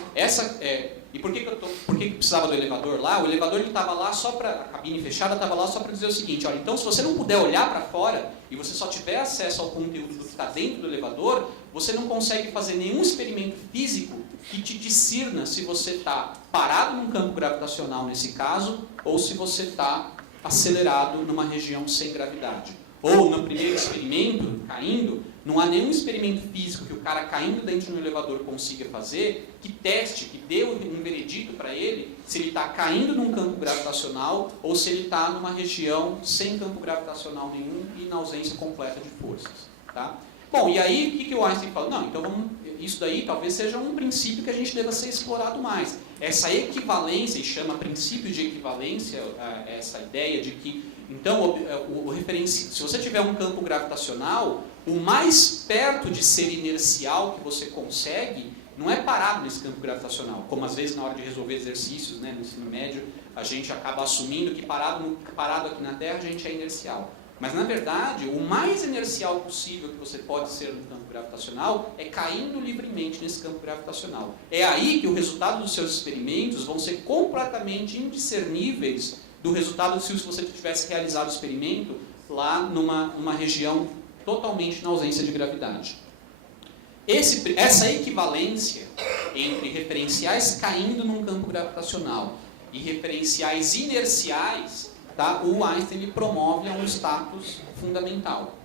e por que precisava do elevador lá? O elevador estava lá a cabine fechada estava lá só para dizer o seguinte, olha, então se você não puder olhar para fora e você só tiver acesso ao conteúdo do que está dentro do elevador, você não consegue fazer nenhum experimento físico que te discirna se você está parado num campo gravitacional nesse caso, ou se você está acelerado numa região sem gravidade. Ou no primeiro experimento, caindo, não há nenhum experimento físico que o cara caindo dentro de um elevador consiga fazer, que teste, que dê um veredito para ele, se ele está caindo num campo gravitacional ou se ele está numa região sem campo gravitacional nenhum e na ausência completa de forças. Tá? Bom, e aí o que o Einstein falou? Não, então isso daí talvez seja um princípio que a gente deva ser explorado mais. Essa equivalência, e chama princípio de equivalência, essa ideia de que, então, se você tiver um campo gravitacional, o mais perto de ser inercial que você consegue, não é parado nesse campo gravitacional, como às vezes na hora de resolver exercícios, né, no ensino médio, a gente acaba assumindo que parado aqui na Terra a gente é inercial. Mas, na verdade, o mais inercial possível que você pode ser no campo gravitacional é caindo livremente nesse campo gravitacional. É aí que o resultado dos seus experimentos vão ser completamente indiscerníveis do resultado se você tivesse realizado o experimento lá numa região totalmente na ausência de gravidade. Essa equivalência entre referenciais caindo num campo gravitacional e referenciais inerciais, tá? O Einstein ele promove a um status fundamental.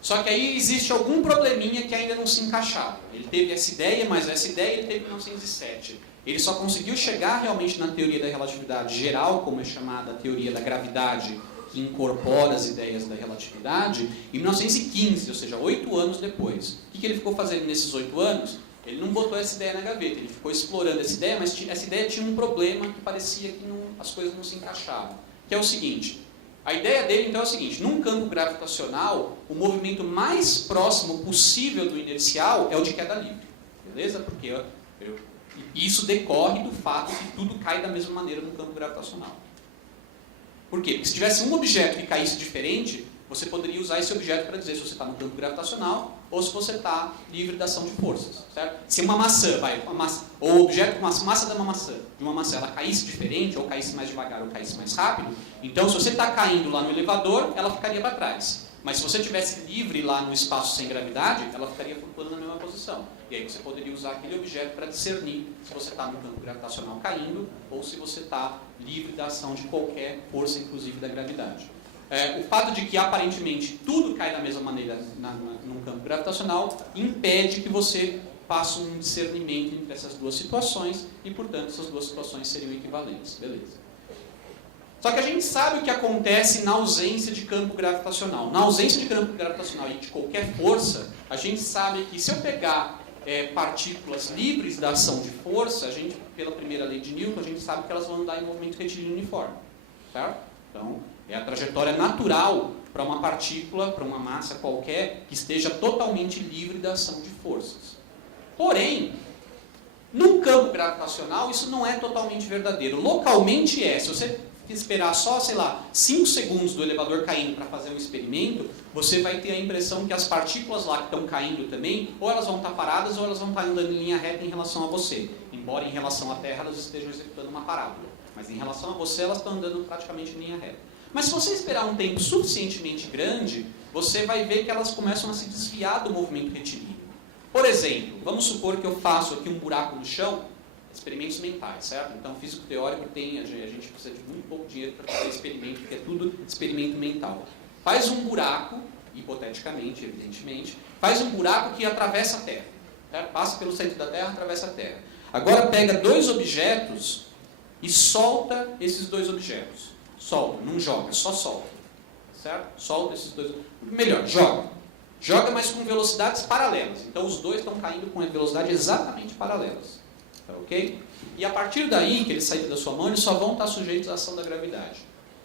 Só que aí existe algum probleminha que ainda não se encaixava. Ele teve essa ideia, mas essa ideia ele teve em 1907. Ele só conseguiu chegar realmente na teoria da relatividade geral, como é chamada a teoria da gravidade, que incorpora as ideias da relatividade, em 1915, ou seja, 8 anos depois. O que ele ficou fazendo nesses 8 anos? Ele não botou essa ideia na gaveta, ele ficou explorando essa ideia, mas essa ideia tinha um problema que parecia que as coisas não se encaixavam. Que é o seguinte, a ideia dele então é o seguinte, num campo gravitacional, o movimento mais próximo possível do inercial é o de queda livre. Beleza? Porque isso decorre do fato que tudo cai da mesma maneira no campo gravitacional. Por quê? Porque se tivesse um objeto que caísse diferente, você poderia usar esse objeto para dizer se você está no campo gravitacional ou se você está livre da ação de forças. Certo? Se uma maçã, ou o objeto com a massa de uma maçã, ela caísse diferente, ou caísse mais devagar, ou caísse mais rápido, então se você está caindo lá no elevador, ela ficaria para trás. Mas se você estivesse livre lá no espaço sem gravidade, ela ficaria flutuando na mesma posição. E aí você poderia usar aquele objeto para discernir se você está no campo gravitacional caindo ou se você está livre da ação de qualquer força, inclusive da gravidade. O fato de que aparentemente tudo cai da mesma maneira num campo gravitacional impede que você faça um discernimento entre essas duas situações e, portanto, essas duas situações seriam equivalentes. Beleza. Só que a gente sabe o que acontece na ausência de campo gravitacional. Na ausência de campo gravitacional e de qualquer força, a gente sabe que se eu pegar partículas livres da ação de força, pela primeira lei de Newton, a gente sabe que elas vão andar em movimento retilíneo uniforme. Certo? Então, é a trajetória natural para uma partícula, para uma massa qualquer, que esteja totalmente livre da ação de forças. Porém, num campo gravitacional, isso não é totalmente verdadeiro. Localmente é. Se você esperar só, 5 segundos do elevador caindo para fazer um experimento, você vai ter a impressão que as partículas lá que estão caindo também, ou elas vão estar paradas ou elas vão estar andando em linha reta em relação a você. Embora em relação à Terra elas estejam executando uma parábola. Mas em relação a você, elas estão andando praticamente em linha reta. Mas se você esperar um tempo suficientemente grande, você vai ver que elas começam a se desviar do movimento retilíneo. Por exemplo, vamos supor que eu faço aqui um buraco no chão, experimentos mentais, certo? Então, físico teórico a gente precisa de muito pouco dinheiro para fazer experimento, porque é tudo experimento mental. Faz um buraco, hipoteticamente, evidentemente, faz um buraco que atravessa a Terra. Certo? Passa pelo centro da Terra, atravessa a Terra. Agora pega 2 objetos e solta esses 2 objetos. Solta, não joga, só solta. Certo? Solta esses 2. Melhor, joga. Joga, mas com velocidades paralelas. Então, os 2 estão caindo com velocidades exatamente paralelas. Ok? E a partir daí, que eles saírem da sua mão, eles só vão estar sujeitos à ação da gravidade.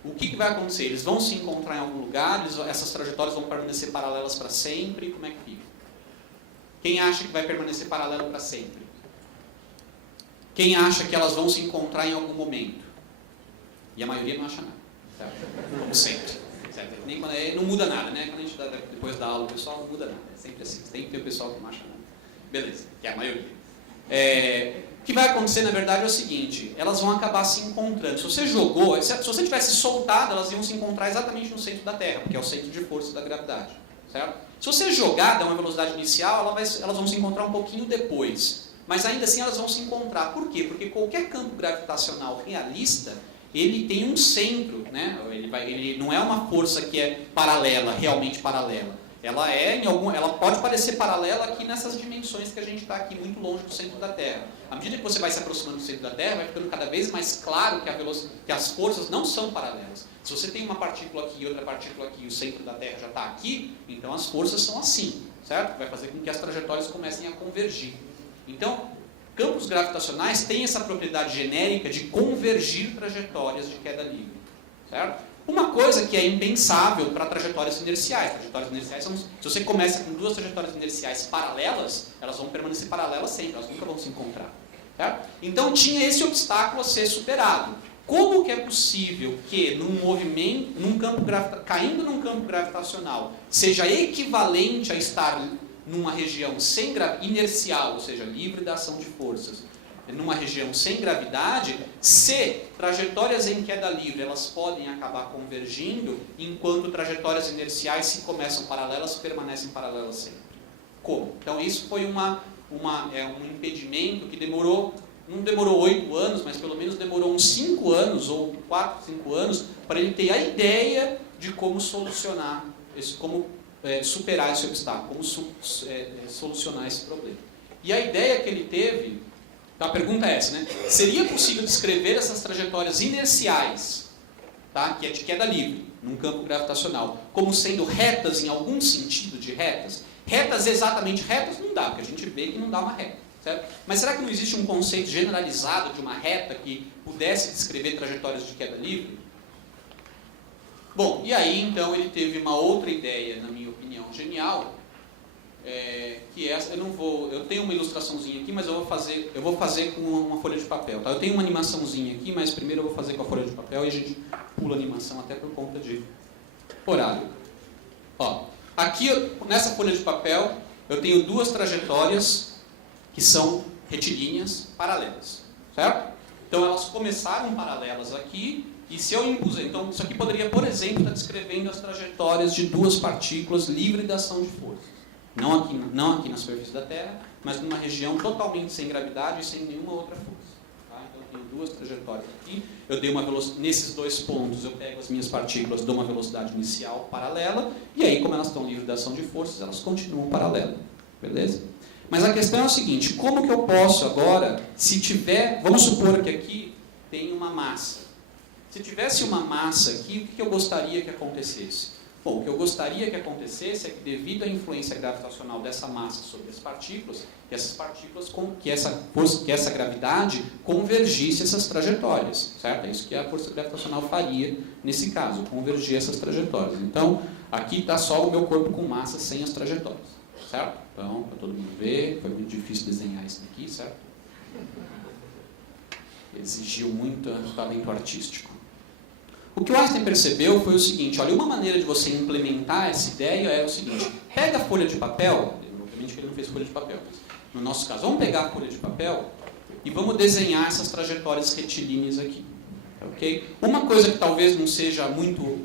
o que vai acontecer? Eles vão se encontrar em algum lugar, essas trajetórias vão permanecer paralelas para sempre, como é que fica? Quem acha que vai permanecer paralelo para sempre? Quem acha que elas vão se encontrar em algum momento? E a maioria não acha nada, certo? Como sempre. Certo? Nem quando não muda nada, né? Quando a gente depois da aula, o pessoal não muda nada. É sempre assim. Tem que ter o pessoal que não acha nada. Beleza, que é a maioria. O que vai acontecer, na verdade, é o seguinte: elas vão acabar se encontrando. Se você jogou, se você tivesse soltado, elas iam se encontrar exatamente no centro da Terra, porque é o centro de força da gravidade. Certo? Se você jogar, dar uma velocidade inicial, elas vão se encontrar um pouquinho depois. Mas ainda assim elas vão se encontrar. Por quê? Porque qualquer campo gravitacional realista, ele tem um centro, né? Ele não é uma força que é paralela, realmente paralela. Ela pode parecer paralela aqui nessas dimensões que a gente está aqui muito longe do centro da Terra. À medida que você vai se aproximando do centro da Terra, vai ficando cada vez mais claro que as forças não são paralelas. Se você tem uma partícula aqui e outra partícula aqui e o centro da Terra já está aqui, então as forças são assim, certo? Vai fazer com que as trajetórias comecem a convergir. Então, campos gravitacionais têm essa propriedade genérica de convergir trajetórias de queda livre, certo? Uma coisa que é impensável para trajetórias inerciais. Trajetórias inerciais se você começa com duas trajetórias inerciais paralelas, elas vão permanecer paralelas sempre, elas nunca vão se encontrar. Certo? Então tinha esse obstáculo a ser superado. Como que é possível que caindo num campo gravitacional seja equivalente a estar numa região inercial, ou seja, livre da ação de forças, numa região sem gravidade, se trajetórias em queda livre elas podem acabar convergindo, enquanto trajetórias inerciais, se começam paralelas, permanecem paralelas sempre? Como? Então isso foi um impedimento que não demorou 8 anos, mas pelo menos demorou uns 5 anos, ou 4, 5 anos, para ele ter a ideia de como solucionar, como superar esse obstáculo, como solucionar esse problema. E a ideia que ele teve, a pergunta é essa, né? Seria possível descrever essas trajetórias inerciais, tá? Que é de queda livre, num campo gravitacional, como sendo retas em algum sentido de retas? Retas exatamente retas não dá, porque a gente vê que não dá uma reta, certo? Mas será que não existe um conceito generalizado de uma reta que pudesse descrever trajetórias de queda livre? Bom, e aí então ele teve uma outra ideia, na minha opinião, genial, que essa eu tenho uma ilustraçãozinha aqui, mas eu vou fazer com uma folha de papel, tá? Eu tenho uma animaçãozinha aqui, mas primeiro eu vou fazer com a folha de papel e a gente pula a animação até por conta de horário. Ó, aqui nessa folha de papel eu tenho duas trajetórias que são retilíneas paralelas, certo? Então elas começaram paralelas aqui, e se eu impuser, então isso aqui poderia, por exemplo, estar descrevendo as trajetórias de duas partículas livres da ação de forças. Não aqui na superfície da Terra, mas numa região totalmente sem gravidade e sem nenhuma outra força. Tá? Então eu tenho duas trajetórias aqui. Eu dei uma velocidade, nesses dois pontos eu pego as minhas partículas, dou uma velocidade inicial paralela, e aí, como elas estão livres da ação de forças, elas continuam paralelas. Beleza? Mas a questão é o seguinte: como que eu posso agora, vamos supor que aqui tem uma massa. Se tivesse uma massa aqui, o que eu gostaria que acontecesse? Bom, o que eu gostaria que acontecesse é que, devido à influência gravitacional dessa massa sobre as partículas, que essa gravidade convergisse essas trajetórias, certo? É isso que a força gravitacional faria nesse caso, convergir essas trajetórias. Então, aqui está só o meu corpo com massa sem as trajetórias, certo? Então, para todo mundo ver, foi muito difícil desenhar isso daqui, certo? Exigiu muito talento artístico. O que o Einstein percebeu foi o seguinte: olha, uma maneira de você implementar essa ideia é o seguinte: pega a folha de papel, obviamente que ele não fez folha de papel, mas no nosso caso, vamos pegar a folha de papel e vamos desenhar essas trajetórias retilíneas aqui, ok? Uma coisa que talvez não seja muito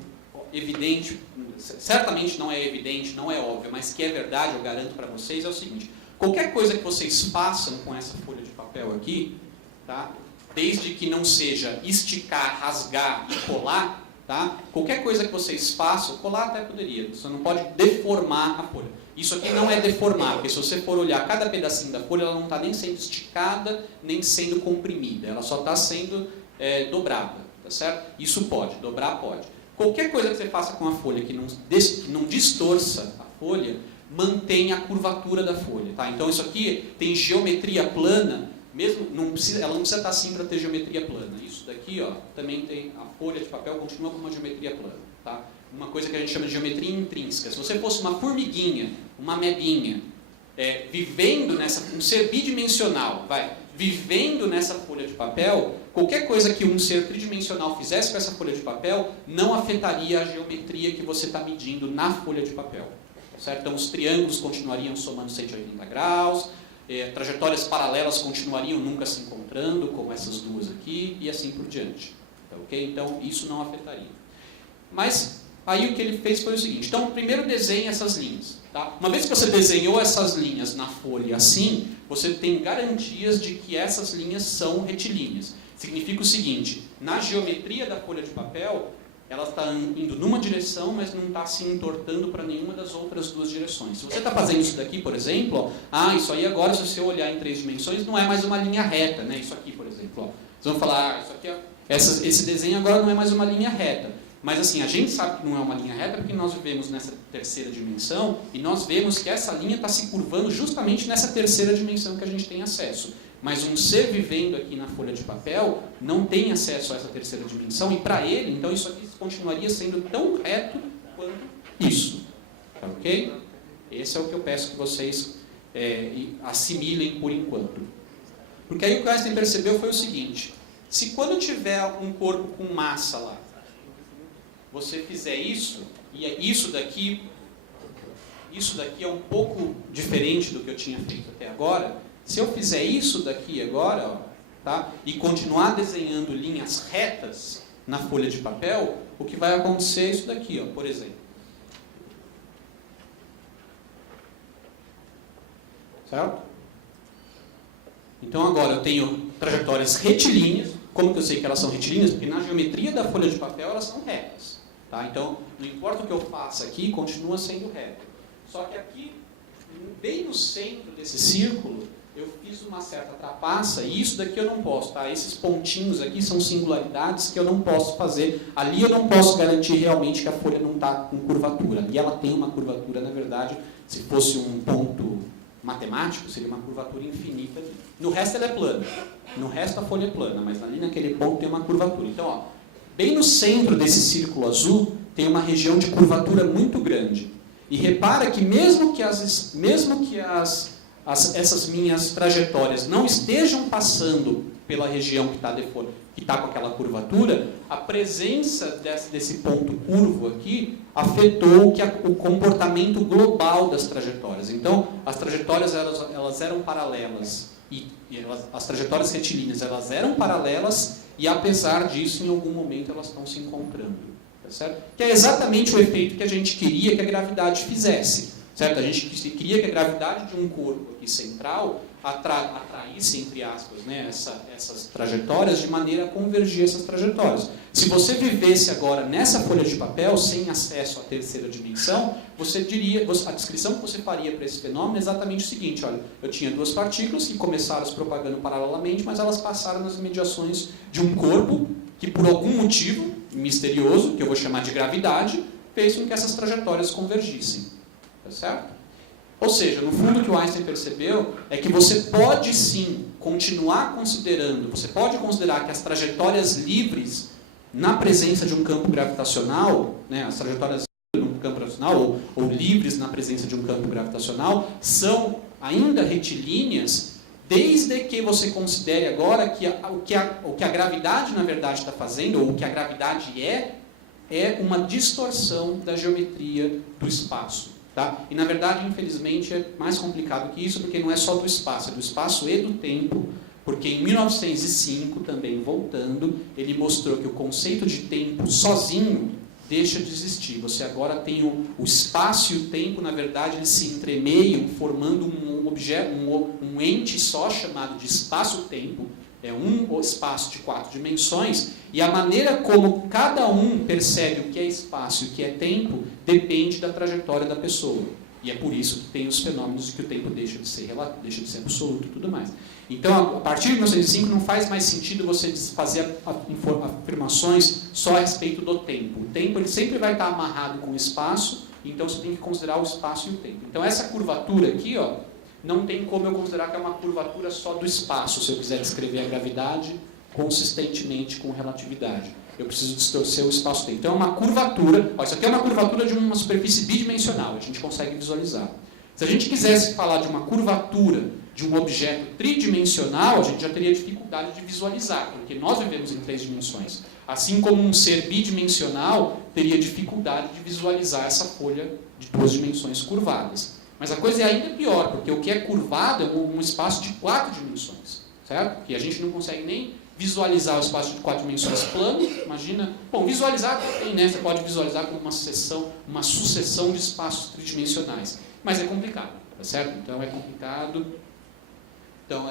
evidente, certamente não é evidente, não é óbvio, mas que é verdade, eu garanto para vocês, é o seguinte: qualquer coisa que vocês façam com essa folha de papel aqui, tá? Desde que não seja esticar, rasgar e colar, tá? Qualquer coisa que vocês façam, colar até poderia, você não pode deformar a folha. Isso aqui não é deformar, porque se você for olhar cada pedacinho da folha, ela não está nem sendo esticada, nem sendo comprimida, ela só está sendo dobrada, tá certo? Isso pode, dobrar pode. Qualquer coisa que você faça com a folha que não distorça a folha, mantém a curvatura da folha, tá? Então isso aqui tem geometria plana ela não precisa estar assim para ter geometria plana. Isso daqui, ó, também tem a folha de papel, continua com uma geometria plana. Tá? Uma coisa que a gente chama de geometria intrínseca. Se você fosse uma formiguinha, uma amebinha, vivendo um ser bidimensional, vivendo nessa folha de papel, qualquer coisa que um ser tridimensional fizesse com essa folha de papel não afetaria a geometria que você está medindo na folha de papel. Certo? Então, os triângulos continuariam somando 180 graus, trajetórias paralelas continuariam nunca se encontrando, como essas duas aqui, e assim por diante. Okay? Então, isso não afetaria. Mas, aí o que ele fez foi o seguinte. Então, primeiro desenhe essas linhas. Tá? Uma vez que você desenhou essas linhas na folha assim, você tem garantias de que essas linhas são retilíneas. Significa o seguinte, na geometria da folha de papel, ela está indo numa direção, mas não está se entortando para nenhuma das outras duas direções. Se você está fazendo isso daqui, por exemplo, isso aí agora, se você olhar em 3 dimensões, não é mais uma linha reta, né? Isso aqui, por exemplo. Vocês vão falar, isso aqui, esse desenho agora não é mais uma linha reta. Mas assim, a gente sabe que não é uma linha reta porque nós vivemos nessa terceira dimensão e nós vemos que essa linha está se curvando justamente nessa terceira dimensão que a gente tem acesso. Mas um ser vivendo aqui na folha de papel não tem acesso a essa terceira dimensão e para ele, então isso aqui continuaria sendo tão reto quanto isso. Tá ok? Esse é o que eu peço que vocês assimilem por enquanto. Porque aí o que o Einstein percebeu foi o seguinte, se quando tiver um corpo com massa lá, você fizer isso, e isso daqui é um pouco diferente do que eu tinha feito até agora, se eu fizer isso daqui agora, ó, tá, e continuar desenhando linhas retas na folha de papel, o que vai acontecer é isso daqui, ó, por exemplo. Certo? Então agora eu tenho trajetórias retilíneas. Como que eu sei que elas são retilíneas? Porque na geometria da folha de papel elas são retas. Tá? Então, não importa o que eu faça aqui, continua sendo reto. Só que aqui, bem no centro desse círculo, eu fiz uma certa trapaça, e isso daqui eu não posso. Tá? Esses pontinhos aqui são singularidades que eu não posso fazer. Ali eu não posso garantir realmente que a folha não está com curvatura. E ela tem uma curvatura, na verdade, se fosse um ponto matemático, seria uma curvatura infinita ali. No resto ela é plana. No resto a folha é plana, mas ali naquele ponto tem uma curvatura. Então, ó, bem no centro desse círculo azul tem uma região de curvatura muito grande. E repara que mesmo que essas minhas trajetórias não estejam passando pela região que está com aquela curvatura, a presença desse ponto curvo aqui afetou o comportamento global das trajetórias. Então, as trajetórias elas eram paralelas, as trajetórias retilíneas elas eram paralelas, e apesar disso, em algum momento, elas estão se encontrando. Tá certo? Que é exatamente o efeito que a gente queria que a gravidade fizesse. Certo? A gente queria que a gravidade de um corpo aqui central atraísse, entre aspas, né, essas trajetórias de maneira a convergir essas trajetórias. Se você vivesse agora nessa folha de papel, sem acesso à terceira dimensão, você diria, a descrição que você faria para esse fenômeno é exatamente o seguinte, olha, eu tinha duas partículas que começaram se propagando paralelamente, mas elas passaram nas imediações de um corpo que, por algum motivo misterioso, que eu vou chamar de gravidade, fez com que essas trajetórias convergissem. Tá certo? Ou seja, no fundo o que o Einstein percebeu é que você pode sim continuar considerando, você pode considerar que as trajetórias livres na presença de um campo gravitacional, né, as trajetórias livres no campo gravitacional ou livres na presença de um campo gravitacional são ainda retilíneas, desde que você considere agora que o que a gravidade na verdade está fazendo, ou o que a gravidade é uma distorção da geometria do espaço. Tá? E na verdade, infelizmente, é mais complicado que isso, porque não é só do espaço, é do espaço e do tempo, porque em 1905, também voltando, ele mostrou que o conceito de tempo sozinho deixa de existir. Você agora tem o espaço e o tempo, na verdade, eles se entremeiam, formando um objeto, um ente só chamado de espaço-tempo. É um espaço de 4 dimensões, e a maneira como cada um percebe o que é espaço e o que é tempo depende da trajetória da pessoa. E é por isso que tem os fenômenos de que o tempo deixa de ser absoluto e tudo mais. Então, a partir de 1905, não faz mais sentido você fazer afirmações só a respeito do tempo. O tempo ele sempre vai estar amarrado com o espaço, então você tem que considerar o espaço e o tempo. Então, essa curvatura aqui, ó, não tem como eu considerar que é uma curvatura só do espaço, se eu quiser descrever a gravidade consistentemente com relatividade. Eu preciso distorcer o espaço-tempo. Então é uma curvatura, isso aqui é uma curvatura de uma superfície bidimensional, a gente consegue visualizar. Se a gente quisesse falar de uma curvatura de um objeto tridimensional, a gente já teria dificuldade de visualizar, porque nós vivemos em 3 dimensões. Assim como um ser bidimensional teria dificuldade de visualizar essa folha de 2 dimensões curvadas. Mas a coisa é ainda pior, porque o que é curvado é um espaço de 4 dimensões, certo? Que a gente não consegue nem visualizar o espaço de 4 dimensões plano, imagina. Bom, visualizar tem, né? Você pode visualizar como uma sucessão de espaços tridimensionais. Mas é complicado, tá certo? Então é complicado. Então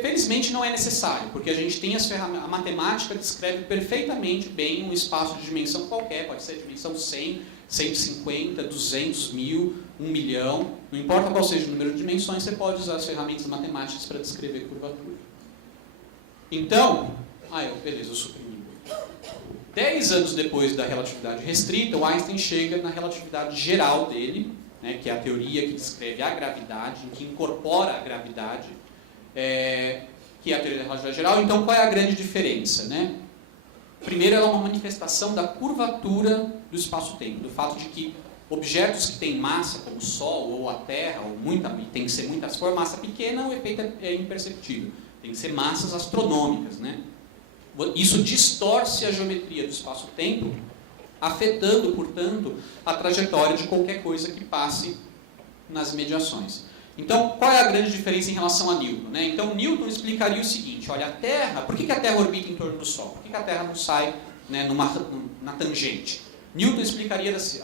felizmente não é necessário, porque a gente tem as ferramentas. A matemática descreve perfeitamente bem um espaço de dimensão qualquer, pode ser dimensão 100, 150, 200, 1000, 1 milhão, não importa qual seja o número de dimensões, você pode usar as ferramentas matemáticas para descrever curvatura. Então, beleza, eu suprimi. 10 anos depois da relatividade restrita, o Einstein chega na relatividade geral dele, né, que é a teoria que descreve a gravidade, que incorpora a gravidade, que é a teoria da relatividade geral. Então, qual é a grande diferença, né? Primeiro, ela é uma manifestação da curvatura do espaço-tempo, do fato de que objetos que têm massa, como o Sol ou a Terra, tem que ser muitas, se for massa pequena, o efeito é imperceptível. Tem que ser massas astronômicas, né? Isso distorce a geometria do espaço-tempo, afetando, portanto, a trajetória de qualquer coisa que passe nas mediações. Então, qual é a grande diferença em relação a Newton, né? Então, Newton explicaria o seguinte: olha, a Terra, por que a Terra orbita em torno do Sol? Por que a Terra não sai, né, na tangente? Newton explicaria assim,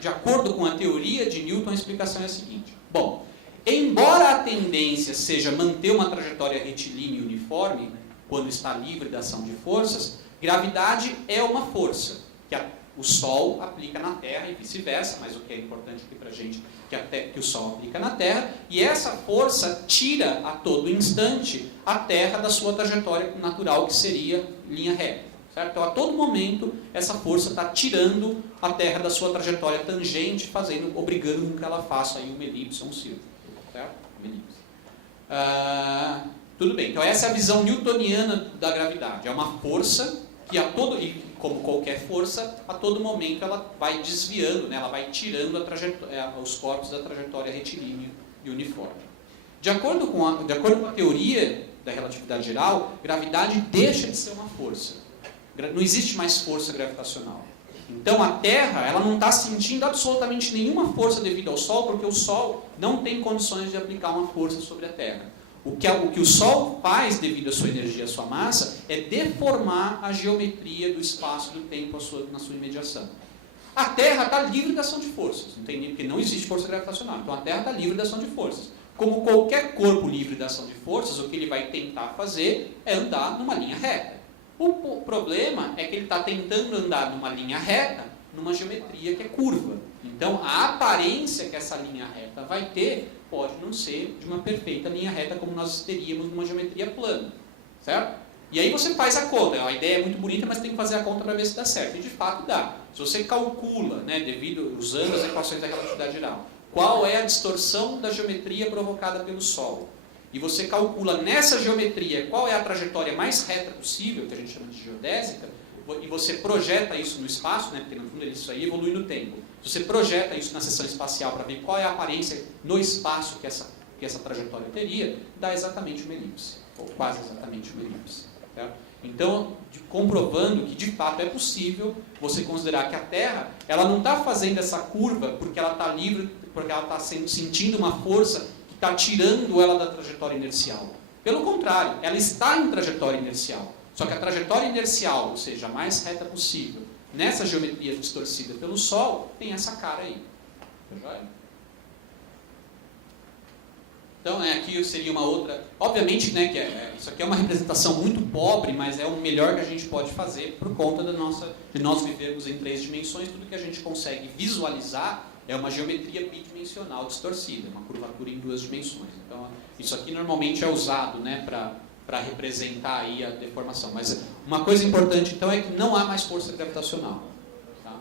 de acordo com a teoria de Newton, a explicação é a seguinte: bom, embora a tendência seja manter uma trajetória retilínea e uniforme, quando está livre da ação de forças, gravidade é uma força que o Sol aplica na Terra e vice-versa, mas o que é importante aqui para a gente que o Sol aplica na Terra, e essa força tira a todo instante a Terra da sua trajetória natural, que seria linha reta. Certo? Então, a todo momento, essa força está tirando a Terra da sua trajetória tangente, obrigando com que ela faça aí uma elipse ou um círculo. Certo? Uma elipse. Tudo bem, então essa é a visão newtoniana da gravidade. É uma força que como qualquer força, a todo momento ela vai desviando, né? Ela vai tirando os corpos da trajetória retilínea e uniforme. De acordo com a teoria da relatividade geral, gravidade deixa de ser uma força. Não existe mais força gravitacional. Então a Terra ela não está sentindo absolutamente nenhuma força devido ao Sol, porque o Sol não tem condições de aplicar uma força sobre a Terra. O que o Sol faz devido à sua energia, à sua massa, é deformar a geometria do espaço e do tempo na sua imediação. A Terra está livre da ação de forças, porque não existe força gravitacional. Então a Terra está livre da ação de forças. Como qualquer corpo livre da ação de forças, o que ele vai tentar fazer é andar numa linha reta. O problema é que ele está tentando andar numa linha reta, numa geometria que é curva. Então, a aparência que essa linha reta vai ter pode não ser de uma perfeita linha reta como nós teríamos numa geometria plana. Certo? E aí você faz a conta. A ideia é muito bonita, mas tem que fazer a conta para ver se dá certo. E de fato dá. Se você calcula, né, usando as equações da relatividade geral, qual é a distorção da geometria provocada pelo Sol, e você calcula nessa geometria qual é a trajetória mais reta possível, que a gente chama de geodésica, e você projeta isso no espaço, né, porque no fundo isso aí evolui no tempo. Se você projeta isso na seção espacial para ver qual é a aparência no espaço que essa trajetória teria, dá exatamente uma elipse, ou quase exatamente uma elipse. Certo? Então, comprovando que de fato é possível você considerar que a Terra ela não está fazendo essa curva porque ela está livre, porque ela está sentindo uma força está tirando ela da trajetória inercial. Pelo contrário, ela está em trajetória inercial. Só que a trajetória inercial, ou seja, a mais reta possível, nessa geometria distorcida pelo Sol, tem essa cara aí. Então, aqui seria uma outra... Obviamente, né, isso aqui é uma representação muito pobre, mas é o melhor que a gente pode fazer por conta de nós vivermos em 3 dimensões. Tudo que a gente consegue visualizar é uma geometria bidimensional distorcida, uma curvatura em 2 dimensões. Então, isso aqui normalmente é usado, né, para representar aí a deformação. Mas uma coisa importante, então, é que não há mais força gravitacional. Tá?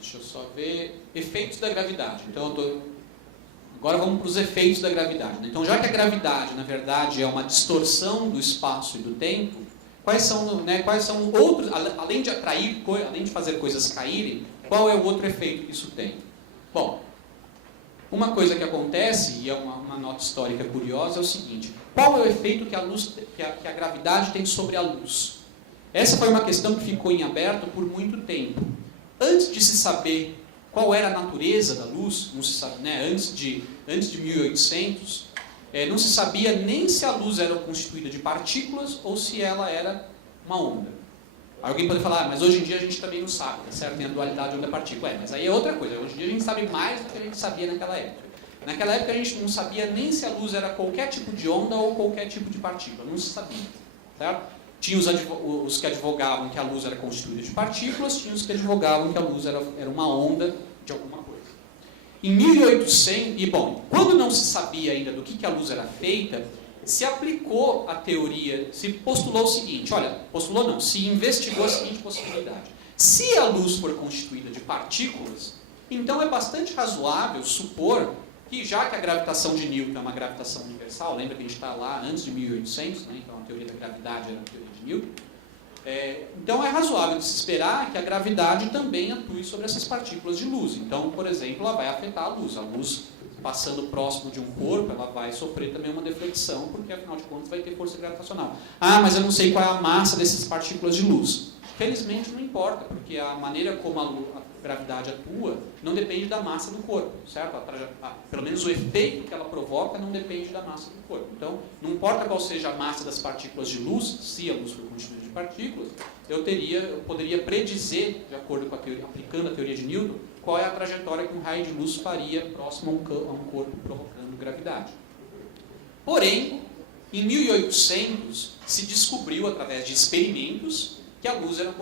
Deixa eu só ver. Efeitos da gravidade. Então, agora vamos para os efeitos da gravidade. Então, já que a gravidade, na verdade, é uma distorção do espaço e do tempo, quais são outros, além de atrair, além de fazer coisas caírem, qual é o outro efeito que isso tem? Bom, uma coisa que acontece, e é uma nota histórica curiosa, é o seguinte: qual é o efeito que a gravidade tem sobre a luz? Essa foi uma questão que ficou em aberto por muito tempo. Antes de se saber qual era a natureza da luz, não se sabe, né? Antes de 1800, não se sabia nem se a luz era constituída de partículas ou se ela era uma onda. Alguém pode falar, mas hoje em dia a gente também não sabe, tá certo? Tem a dualidade onda-partícula. Mas aí é outra coisa. Hoje em dia a gente sabe mais do que a gente sabia naquela época. Naquela época a gente não sabia nem se a luz era qualquer tipo de onda ou qualquer tipo de partícula. Não se sabia, certo? Tinha os que advogavam que a luz era constituída de partículas, tinha os que advogavam que a luz era uma onda de alguma coisa. Em 1800, e bom, quando não se sabia ainda do que a luz era feita, se aplicou a teoria, se postulou o seguinte, se investigou a seguinte possibilidade. Se a luz for constituída de partículas, então é bastante razoável supor que, já que a gravitação de Newton é uma gravitação universal, lembra que a gente está lá antes de 1800, né? Então a teoria da gravidade era a teoria de Newton, então é razoável de se esperar que a gravidade também atue sobre essas partículas de luz. Então, por exemplo, ela vai afetar a luz. A luz, passando próximo de um corpo, ela vai sofrer também uma deflexão, porque afinal de contas vai ter força gravitacional. Ah, mas eu não sei qual é a massa dessas partículas de luz. Felizmente não importa, porque a maneira como a gravidade atua não depende da massa do corpo, certo? Pelo menos o efeito que ela provoca não depende da massa do corpo. Então, não importa qual seja a massa das partículas de luz, se a luz for constituída de partículas, eu poderia predizer, de acordo com a teoria, aplicando a teoria de Newton, qual é a trajetória que um raio de luz faria próximo a um corpo provocando gravidade. Porém, em 1800 se descobriu, através de experimentos, que a luz era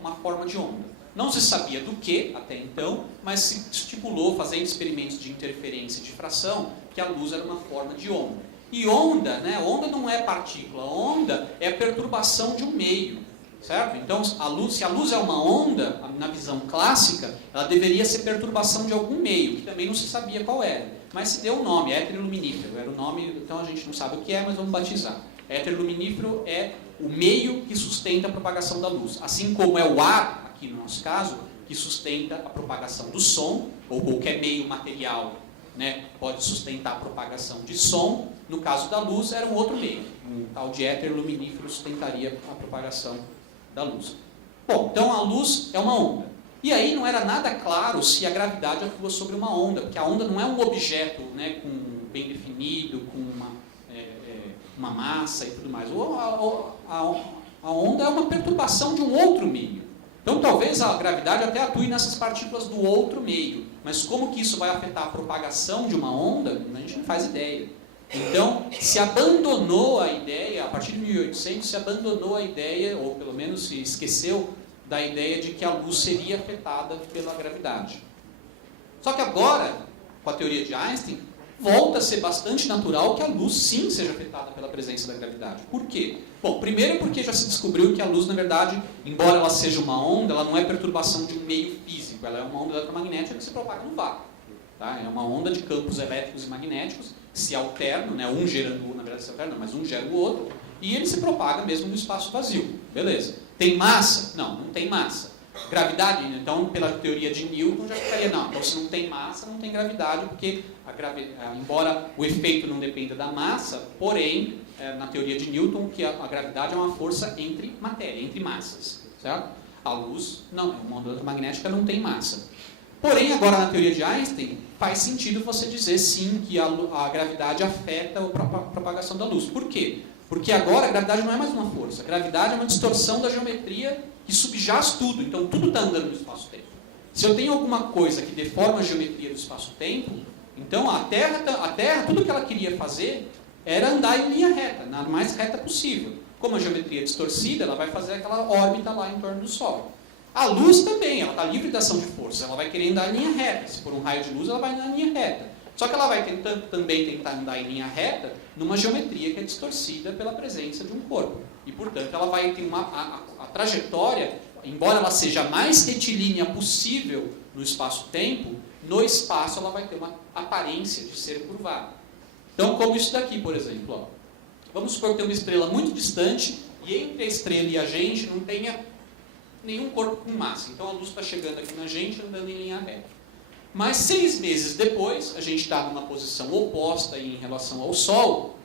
uma forma de onda. Não se sabia do que até então, mas se estipulou, fazendo experimentos de interferência e difração, que a luz era uma forma de onda. E onda, né? Onda não é partícula, onda é a perturbação de um meio, certo? Então, se a luz é uma onda, na visão clássica, ela deveria ser perturbação de algum meio, que também não se sabia qual era. Mas se deu o nome, éter-luminífero, era o nome, então a gente não sabe o que é, mas vamos batizar. Éter-luminífero é o meio que sustenta a propagação da luz. Assim como é o ar, aqui no nosso caso, que sustenta a propagação do som, ou qualquer meio material, né, pode sustentar a propagação de som. No caso da luz, era um outro meio. Um tal de éter luminífero sustentaria a propagação da luz. Bom, então a luz é uma onda. E aí não era nada claro se a gravidade atua sobre uma onda, porque a onda não é um objeto, né, bem definido, com uma massa e tudo mais. A onda é uma perturbação de um outro meio. Então talvez a gravidade até atue nessas partículas do outro meio, mas como que isso vai afetar a propagação de uma onda, a gente não faz ideia. Então se abandonou a ideia, a partir de 1800 se abandonou a ideia, ou pelo menos se esqueceu da ideia de que a luz seria afetada pela gravidade. Só que agora, com a teoria de Einstein, volta a ser bastante natural que a luz sim seja afetada pela presença da gravidade. Por quê? Bom, primeiro porque já se descobriu que a luz, na verdade, embora ela seja uma onda, ela não é perturbação de um meio físico, ela é uma onda eletromagnética que se propaga no vácuo. Tá? É uma onda de campos elétricos e magnéticos que se alternam, né? Um gerando o outro, na verdade se alternam, mas um gera o outro, e ele se propaga mesmo no espaço vazio. Beleza. Tem massa? Não tem massa. Gravidade? Então, pela teoria de Newton, já ficaria, não, então se não tem massa, não tem gravidade, porque embora o efeito não dependa da massa, porém, na teoria de Newton, que a gravidade é uma força entre matéria, entre massas, certo? A luz, não, uma onda eletromagnética não tem massa. Porém, agora na teoria de Einstein, faz sentido você dizer sim que a gravidade afeta a propagação da luz. Por quê? Porque agora a gravidade não é mais uma força, a gravidade é uma distorção da geometria que subjaz tudo, então tudo está andando no espaço-tempo. Se eu tenho alguma coisa que deforma a geometria do espaço-tempo, então a Terra, tudo que ela queria fazer era andar em linha reta, na mais reta possível. Como a geometria é distorcida, ela vai fazer aquela órbita lá em torno do Sol. A luz também, ela está livre da ação de força, ela vai querer andar em linha reta. Se for um raio de luz, ela vai andar em linha reta. Só que ela vai também tentar andar em linha reta numa geometria que é distorcida pela presença de um corpo. E, portanto, ela vai ter a trajetória, embora ela seja a mais retilínea possível no espaço-tempo, no espaço ela vai ter uma aparência de ser curvada. Então, como isso daqui, por exemplo. Ó. Vamos supor que tem uma estrela muito distante e entre a estrela e a gente não tenha nenhum corpo com massa. Então, a luz está chegando aqui na gente andando em linha reta. Mas 6 meses depois, a gente está numa posição oposta em relação ao Sol.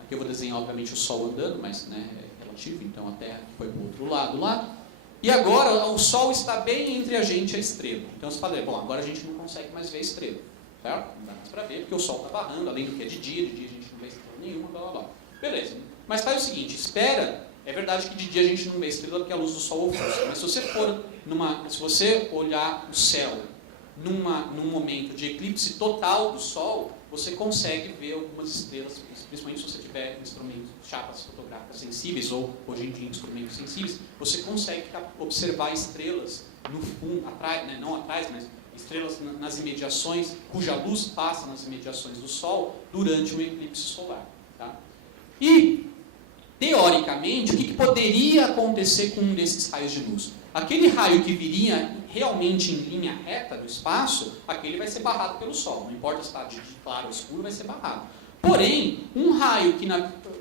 Aqui eu vou desenhar, obviamente, o Sol andando, mas né, é relativo, então a Terra foi para o outro lado lá. E agora o Sol está bem entre a gente e a estrela. Então você fala, bom, agora a gente não consegue mais ver a estrela. Certo? Não dá mais para ver, porque o Sol está barrando, além do que é de dia a gente não vê estrela nenhuma, blá blá blá. Beleza. Mas faz o seguinte, espera, é verdade que de dia a gente não vê estrela porque a luz do Sol ofusca, mas se você olhar o céu num momento de eclipse total do Sol, você consegue ver algumas estrelas, principalmente se você tiver instrumentos, chapas fotográficas sensíveis ou hoje em dia instrumentos sensíveis, você consegue observar estrelas no fundo, atrás, né, não atrás, mas estrelas nas imediações, cuja luz passa nas imediações do Sol durante o eclipse solar. Tá? E, teoricamente, o que poderia acontecer com um desses raios de luz? Aquele raio que viria realmente em linha reta do espaço, aquele vai ser barrado pelo Sol. Não importa se está de claro ou escuro, vai ser barrado. Porém, um raio que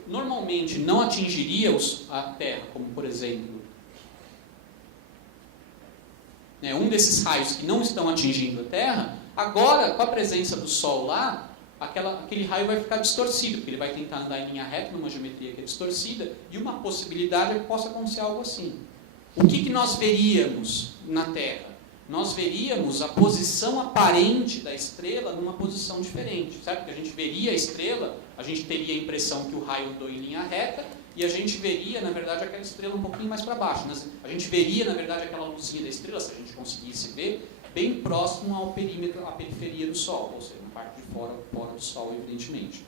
normalmente não atingiria a Terra, como por exemplo, um desses raios que não estão atingindo a Terra, agora, com a presença do Sol lá, aquele raio vai ficar distorcido, porque ele vai tentar andar em linha reta, numa geometria que é distorcida, e uma possibilidade é que possa acontecer algo assim. O que nós veríamos na Terra? Nós veríamos a posição aparente da estrela numa posição diferente, certo? Porque a gente veria a estrela, a gente teria a impressão que o raio andou em linha reta, e a gente veria, na verdade, aquela estrela um pouquinho mais para baixo. A gente veria, na verdade, aquela luzinha da estrela, se a gente conseguisse ver, bem próximo ao perímetro, à periferia do Sol, ou seja, na parte de fora do Sol, evidentemente.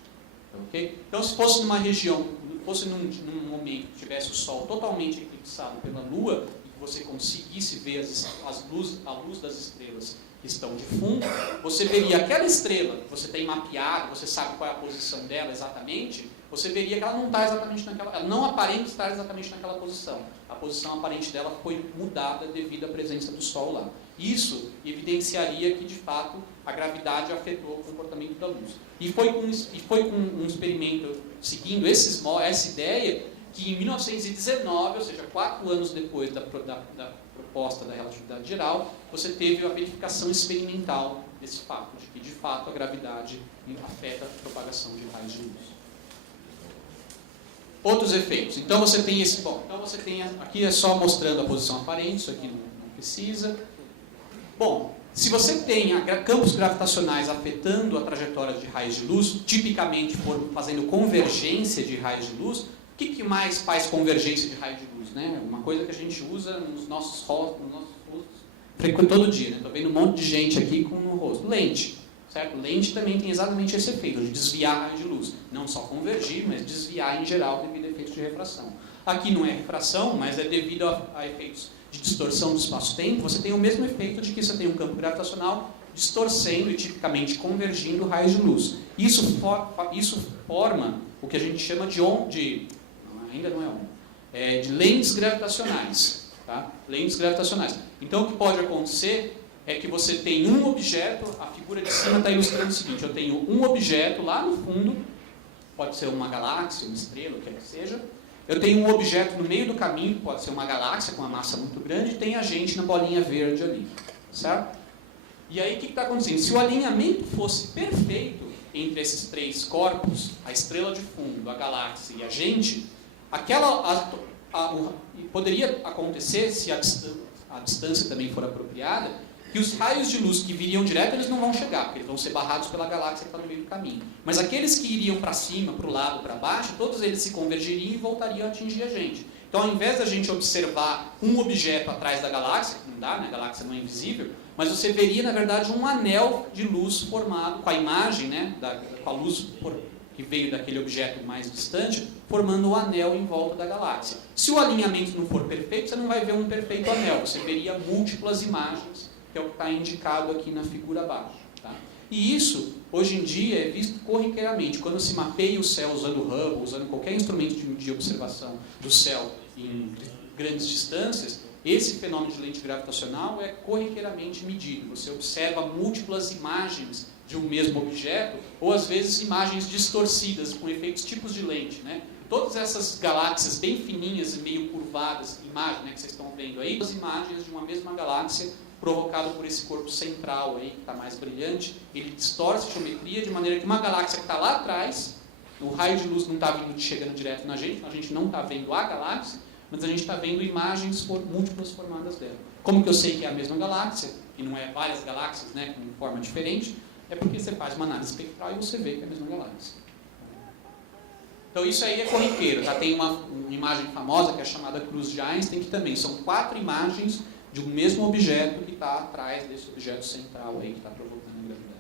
Okay? Então, se fosse numa região, fosse num momento que tivesse o Sol totalmente eclipsado pela Lua, e que você conseguisse ver a luz das estrelas que estão de fundo, você veria aquela estrela que você tem mapeado, você sabe qual é a posição dela exatamente, você veria que ela não está exatamente naquela, ela não aparenta estar exatamente naquela posição. A posição aparente dela foi mudada devido à presença do Sol lá. Isso evidenciaria que, de fato, a gravidade afetou o comportamento da luz. E foi com um experimento seguindo essa ideia que, em 1919, ou seja, 4 anos depois da proposta da relatividade geral, você teve a verificação experimental desse fato, de que, de fato, a gravidade afeta a propagação de raios de luz. Outros efeitos. Então você tem esse. Bom, então você tem. Aqui é só mostrando a posição aparente, isso aqui não precisa. Bom, se você tem campos gravitacionais afetando a trajetória de raios de luz, tipicamente fazendo convergência de raios de luz, o que mais faz convergência de raios de luz? Né? Uma coisa que a gente usa nos nossos rostos todo dia. Estou vendo um monte de gente aqui com o rosto. Lente. Certo? Lente também tem exatamente esse efeito, de desviar raios de luz. Não só convergir, mas desviar em geral devido a efeitos de refração. Aqui não é refração, mas é devido a efeitos de distorção do espaço-tempo. Você tem o mesmo efeito de que você tem um campo gravitacional distorcendo e tipicamente convergindo raios de luz. Isso forma o que a gente chama ainda não é onda, de lentes gravitacionais. Tá? Lentes gravitacionais. Então o que pode acontecer é que você tem um objeto, a figura de cima está ilustrando o seguinte, eu tenho um objeto lá no fundo, pode ser uma galáxia, uma estrela, o que quer que seja, eu tenho um objeto no meio do caminho, pode ser uma galáxia com uma massa muito grande, e tem a gente na bolinha verde ali, certo? E aí o que está acontecendo? Se o alinhamento fosse perfeito entre esses 3 corpos, a estrela de fundo, a galáxia e a gente, poderia acontecer, se a distância também for apropriada, que os raios de luz que viriam direto, eles não vão chegar, porque eles vão ser barrados pela galáxia que está no meio do caminho. Mas aqueles que iriam para cima, para o lado, para baixo, todos eles se convergiriam e voltariam a atingir a gente. Então, ao invés da gente observar um objeto atrás da galáxia, que não dá, né? A galáxia não é invisível, mas você veria, na verdade, um anel de luz formado, com a imagem, né? Com a luz que veio daquele objeto mais distante, formando o anel em volta da galáxia. Se o alinhamento não for perfeito, você não vai ver um perfeito anel, você veria múltiplas imagens, que é o que está indicado aqui na figura abaixo. Tá? E isso, hoje em dia, é visto corriqueiramente. Quando se mapeia o céu usando o Hubble, usando qualquer instrumento de observação do céu em grandes distâncias, esse fenômeno de lente gravitacional é corriqueiramente medido. Você observa múltiplas imagens de um mesmo objeto, ou às vezes imagens distorcidas, com efeitos tipos de lente, né? Todas essas galáxias bem fininhas e meio curvadas, imagem, né, que vocês estão vendo aí, as imagens de uma mesma galáxia provocado por esse corpo central aí, que está mais brilhante, ele distorce a geometria de maneira que uma galáxia que está lá atrás, o raio de luz não está chegando direto na gente, a gente não está vendo a galáxia, mas a gente está vendo imagens múltiplas formadas dela. Como que eu sei que é a mesma galáxia, e não é várias galáxias, né, com forma diferente? É porque você faz uma análise espectral e você vê que é a mesma galáxia. Então isso aí é corriqueiro, tá? Tem uma imagem famosa que é chamada Cruz de Einstein, que também são 4 imagens de um mesmo objeto que está atrás desse objeto central aí que está provocando a gravidade.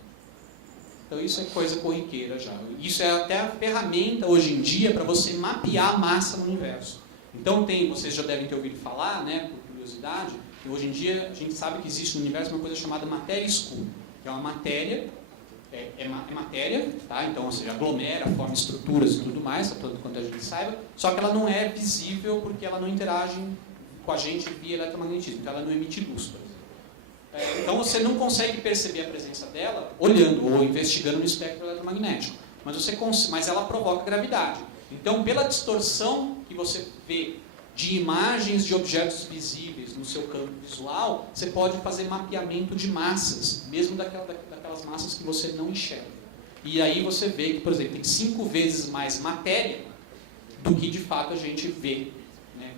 Então isso é coisa corriqueira já. Isso é até a ferramenta hoje em dia para você mapear a massa no universo. Então vocês já devem ter ouvido falar, né, por curiosidade, que hoje em dia a gente sabe que existe no universo uma coisa chamada matéria escura, que é uma matéria, matéria, tá? Então, ou seja, aglomera, forma estruturas e tudo mais, tanto quanto a gente saiba, só que ela não é visível porque ela não interage com a gente via eletromagnetismo, então ela não emite luz, por exemplo. Então você não consegue perceber a presença dela olhando ou investigando no espectro eletromagnético, mas ela provoca gravidade. Então, pela distorção que você vê de imagens de objetos visíveis no seu campo visual, você pode fazer mapeamento de massas, mesmo daquelas massas que você não enxerga. E aí você vê que, por exemplo, tem 5 vezes mais matéria do que de fato a gente vê, né,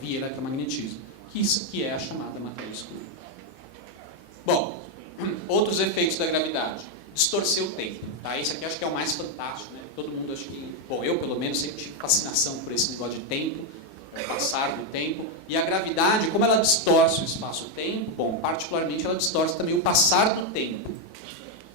via eletromagnetismo, que é a chamada matéria escura. Bom, outros efeitos da gravidade. Distorcer o tempo. Tá? Esse aqui acho que é o mais fantástico, né? Todo mundo acho que... Bom, eu pelo menos sempre tive fascinação por esse negócio de tempo, passar do tempo. E a gravidade, como ela distorce o espaço-tempo, bom, particularmente ela distorce também o passar do tempo.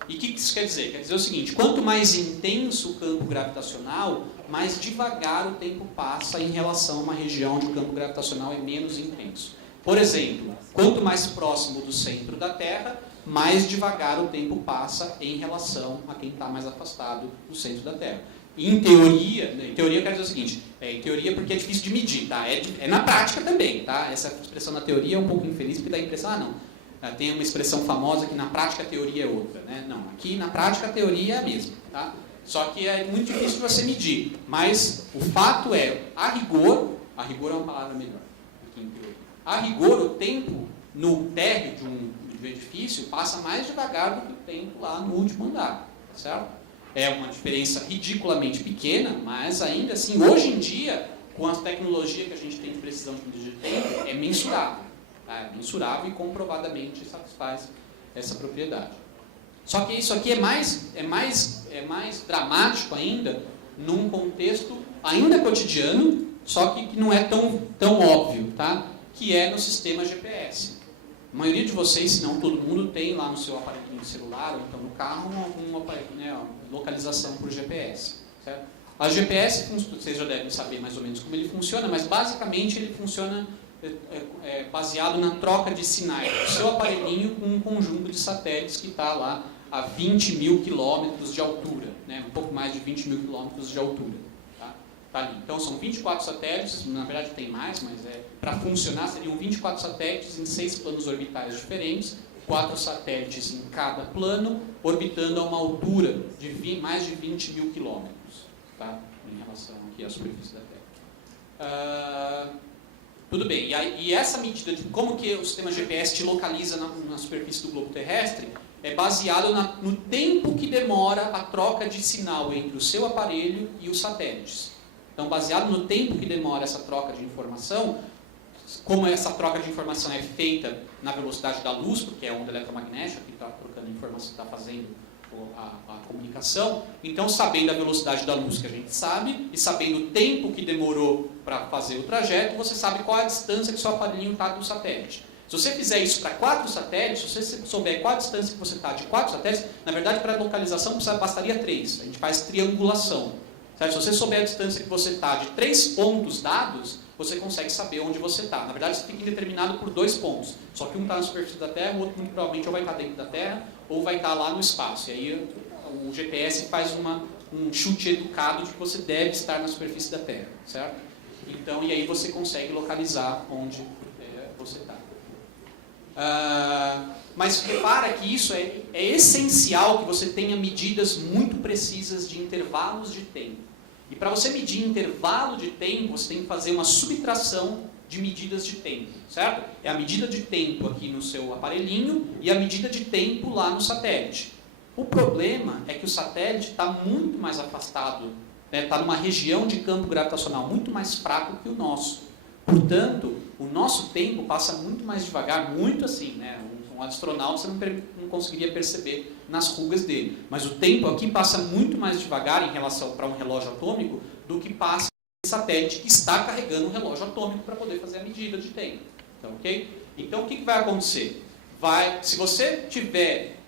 E o que isso quer dizer? Quer dizer o seguinte, quanto mais intenso o campo gravitacional, mais devagar o tempo passa em relação a uma região onde o campo gravitacional é menos intenso. Por exemplo, quanto mais próximo do centro da Terra, mais devagar o tempo passa em relação a quem está mais afastado do centro da Terra. Em teoria eu quero dizer o seguinte, em teoria porque é difícil de medir, tá? É na prática também, tá? Essa expressão na teoria é um pouco infeliz porque dá a impressão, tem uma expressão famosa que na prática a teoria é outra, né? Não, aqui na prática a teoria é a mesma, tá? Só que é muito difícil de você medir, mas o fato é, a rigor é uma palavra melhor do que em teoria. A rigor, o tempo no térreo de um edifício passa mais devagar do que o tempo lá no último andar, certo? É uma diferença ridiculamente pequena, mas ainda assim, hoje em dia, com a tecnologia que a gente tem de precisão de medida de tempo, é mensurável. Tá? É mensurável e comprovadamente satisfaz essa propriedade. Só que isso aqui é mais dramático ainda num contexto ainda cotidiano, só que não é tão óbvio, tá? Que é no sistema GPS. A maioria de vocês, se não todo mundo, tem lá no seu aparelho celular ou então no carro uma localização por GPS. Certo? A GPS, vocês já devem saber mais ou menos como ele funciona, mas basicamente ele funciona baseado na troca de sinais do seu aparelhinho com um conjunto de satélites que está lá a 20 mil quilômetros de altura, né? Um pouco mais de 20 mil quilômetros de altura. Tá ali. Então são 24 satélites, na verdade tem mais, mas para funcionar seriam 24 satélites em 6 planos orbitais diferentes, 4 satélites em cada plano, orbitando a uma altura de mais de 20 mil quilômetros, tá? Em relação aqui à superfície da Terra. Tudo bem, e essa medida de como que o sistema GPS te localiza na superfície do globo terrestre é baseado no tempo que demora a troca de sinal entre o seu aparelho e os satélites. Então, baseado no tempo que demora essa troca de informação, como essa troca de informação é feita na velocidade da luz, porque é a onda eletromagnética que está trocando informação, está fazendo a comunicação, então sabendo a velocidade da luz que a gente sabe, e sabendo o tempo que demorou para fazer o trajeto, você sabe qual é a distância que o seu aparelhinho está do satélite. Se você fizer isso para 4 satélites, se você souber qual a distância que você está de 4 satélites, na verdade para a localização bastaria 3, a gente faz triangulação. Certo? Se você souber a distância que você está de 3 pontos dados, você consegue saber onde você está. Na verdade, você fica indeterminado por 2 pontos. Só que um está na superfície da Terra, o outro muito provavelmente ou vai estar dentro da Terra, ou vai estar lá no espaço. E aí o GPS faz um chute educado de que você deve estar na superfície da Terra. Certo? Então, e aí você consegue localizar onde você está. Mas repara que isso é essencial que você tenha medidas muito precisas de intervalos de tempo. E para você medir intervalo de tempo, você tem que fazer uma subtração de medidas de tempo, certo? É a medida de tempo aqui no seu aparelhinho e a medida de tempo lá no satélite. O problema é que o satélite está muito mais afastado, está numa região de campo gravitacional muito mais fraco que o nosso. Portanto, o nosso tempo passa muito mais devagar, muito assim, né? Um astronauta você não conseguiria perceber nas rugas dele. Mas o tempo aqui passa muito mais devagar em relação para um relógio atômico do que passa um satélite que está carregando um relógio atômico para poder fazer a medida de tempo. Então, ok? Então, o que vai acontecer?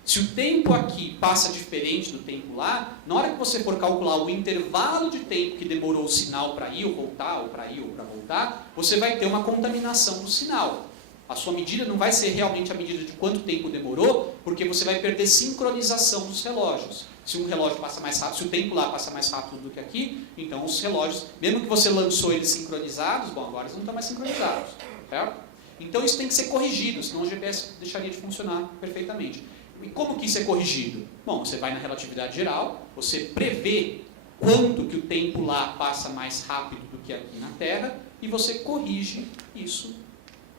Se o tempo aqui passa diferente do tempo lá, na hora que você for calcular o intervalo de tempo que demorou o sinal para ir ou voltar, ou para ir ou para voltar, você vai ter uma contaminação do sinal. A sua medida não vai ser realmente a medida de quanto tempo demorou, porque você vai perder sincronização dos relógios. Se um relógio passa mais rápido, se o tempo lá passa mais rápido do que aqui, então os relógios, mesmo que você lançou eles sincronizados, bom, agora eles não estão mais sincronizados, certo? Então isso tem que ser corrigido, senão o GPS deixaria de funcionar perfeitamente. E como que isso é corrigido? Bom, você vai na relatividade geral, você prevê quanto que o tempo lá passa mais rápido do que aqui na Terra, e você corrige isso,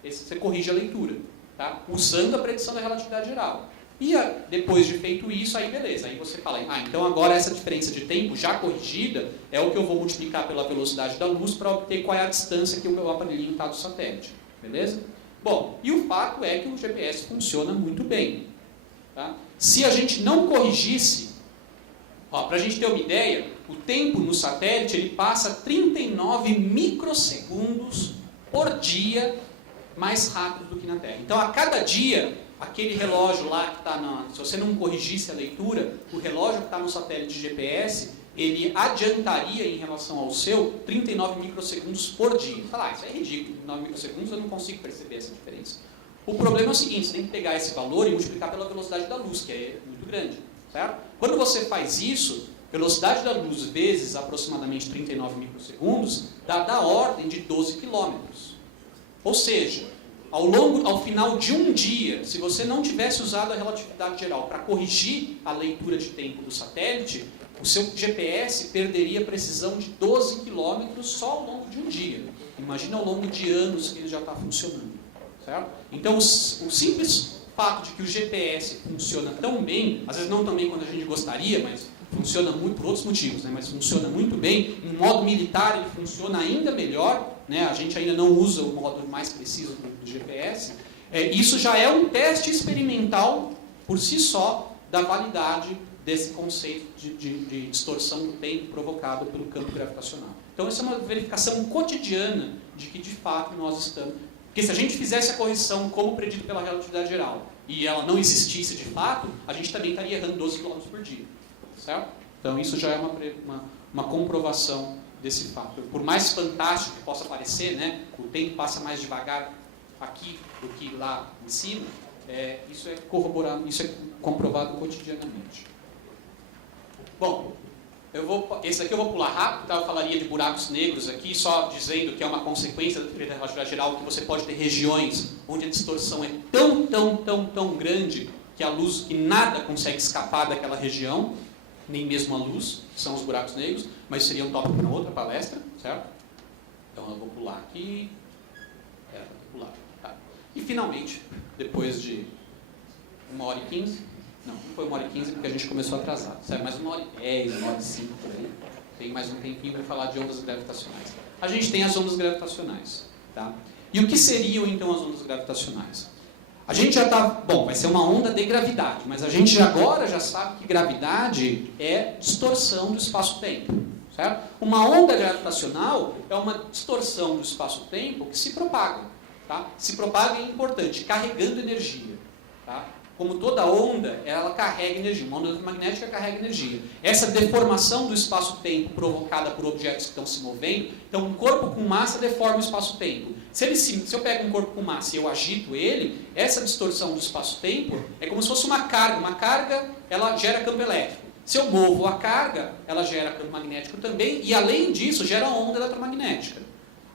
você corrige a leitura, tá? Usando a predição da relatividade geral. E depois de feito isso, aí beleza, aí você fala, então agora essa diferença de tempo já corrigida é o que eu vou multiplicar pela velocidade da luz para obter qual é a distância que o meu aparelhinho está do satélite, beleza? Bom, e o fato é que o GPS funciona muito bem. Tá? Se a gente não corrigisse, para a gente ter uma ideia, o tempo no satélite ele passa 39 microsegundos por dia mais rápido do que na Terra. Então, a cada dia, aquele relógio lá que está se você não corrigisse a leitura, o relógio que está no satélite de GPS, ele adiantaria em relação ao seu 39 microsegundos por dia. Fala, isso é ridículo, 39 microsegundos eu não consigo perceber essa diferença. O problema é o seguinte, você tem que pegar esse valor e multiplicar pela velocidade da luz, que é muito grande, certo? Quando você faz isso, velocidade da luz vezes aproximadamente 39 microsegundos, dá da ordem de 12 quilômetros. Ou seja, ao final de um dia, se você não tivesse usado a relatividade geral para corrigir a leitura de tempo do satélite, o seu GPS perderia precisão de 12 quilômetros só ao longo de um dia. Imagina ao longo de anos que ele já está funcionando. Certo? Então, o simples fato de que o GPS funciona tão bem, às vezes não tão bem quanto a gente gostaria, mas funciona muito por outros motivos, né? Mas funciona muito bem. Em modo militar, ele funciona ainda melhor, né? A gente ainda não usa o modo mais preciso do GPS. Isso já é um teste experimental, por si só, da validade desse conceito de distorção do tempo provocado pelo campo gravitacional. Então, essa é uma verificação cotidiana de que, de fato, nós estamos... Porque se a gente fizesse a correção como predito pela relatividade geral e ela não existisse de fato, a gente também estaria errando 12 km por dia. Certo? Então isso já é uma comprovação desse fato. Por mais fantástico que possa parecer, né, o tempo passa mais devagar aqui do que lá em cima, isso é corroborado, isso é comprovado cotidianamente. Bom, esse daqui eu vou pular rápido, tá? Eu falaria de buracos negros aqui, só dizendo que é uma consequência da teoria da relatividade geral, que você pode ter regiões onde a distorção é tão grande que a luz, que nada consegue escapar daquela região, nem mesmo a luz, que são os buracos negros, mas seria um tópico para outra palestra, certo? Então eu vou pular aqui. Vou pular. Tá. E finalmente, depois de 1h15, não foi 1h15 porque a gente começou atrasado, certo? Mas 1h10, 1h05 por aí, tem mais um tempinho para falar de ondas gravitacionais. A gente tem as ondas gravitacionais, tá? E o que seriam então as ondas gravitacionais? A gente já está... Bom, vai ser uma onda de gravidade, mas a gente agora já sabe que gravidade é distorção do espaço-tempo, certo? Uma onda gravitacional é uma distorção do espaço-tempo que se propaga, tá? Se propaga é importante, carregando energia, tá? Como toda onda, ela carrega energia. Uma onda magnética carrega energia. Essa deformação do espaço-tempo provocada por objetos que estão se movendo, então um corpo com massa deforma o espaço-tempo. Se eu pego um corpo com massa e eu agito ele, essa distorção do espaço-tempo é como se fosse uma carga. Uma carga, ela gera campo elétrico. Se eu movo a carga, ela gera campo magnético também, e além disso, gera onda eletromagnética.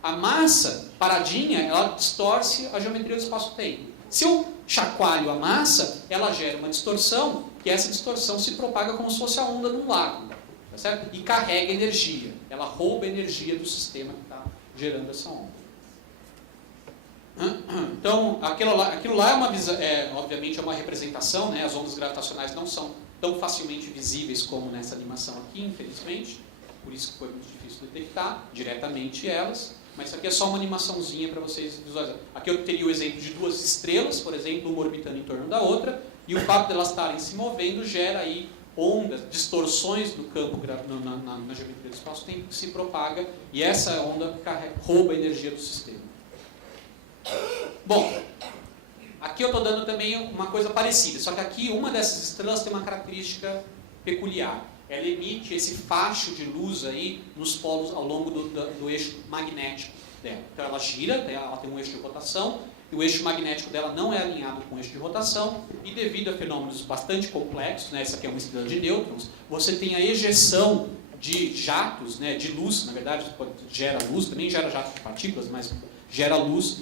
A massa, paradinha, ela distorce a geometria do espaço-tempo. Se eu chacoalho a massa, ela gera uma distorção, que essa distorção se propaga como se fosse a onda num lago, tá certo? E carrega energia. Ela rouba a energia do sistema que está gerando essa onda. Então, aquilo lá é uma obviamente é uma representação, né? As ondas gravitacionais não são tão facilmente visíveis como nessa animação aqui, infelizmente. Por isso que foi muito difícil detectar diretamente elas. Mas isso aqui é só uma animaçãozinha para vocês visualizarem. Aqui eu teria o exemplo de duas estrelas, por exemplo, uma orbitando em torno da outra, e o fato de elas estarem se movendo gera aí ondas, distorções do campo na geometria do espaço-tempo que se propaga, e essa onda rouba a energia do sistema. Bom, aqui eu estou dando também uma coisa parecida, só que aqui uma dessas estrelas tem uma característica peculiar. Ela emite esse facho de luz aí nos polos ao longo do eixo magnético dela. Então ela gira, ela tem um eixo de rotação, e o eixo magnético dela não é alinhado com o eixo de rotação, e devido a fenômenos bastante complexos, né, essa aqui é uma estrela de nêutrons, você tem a ejeção de jatos, né, de luz, na verdade gera luz, também gera jatos de partículas, mas gera luz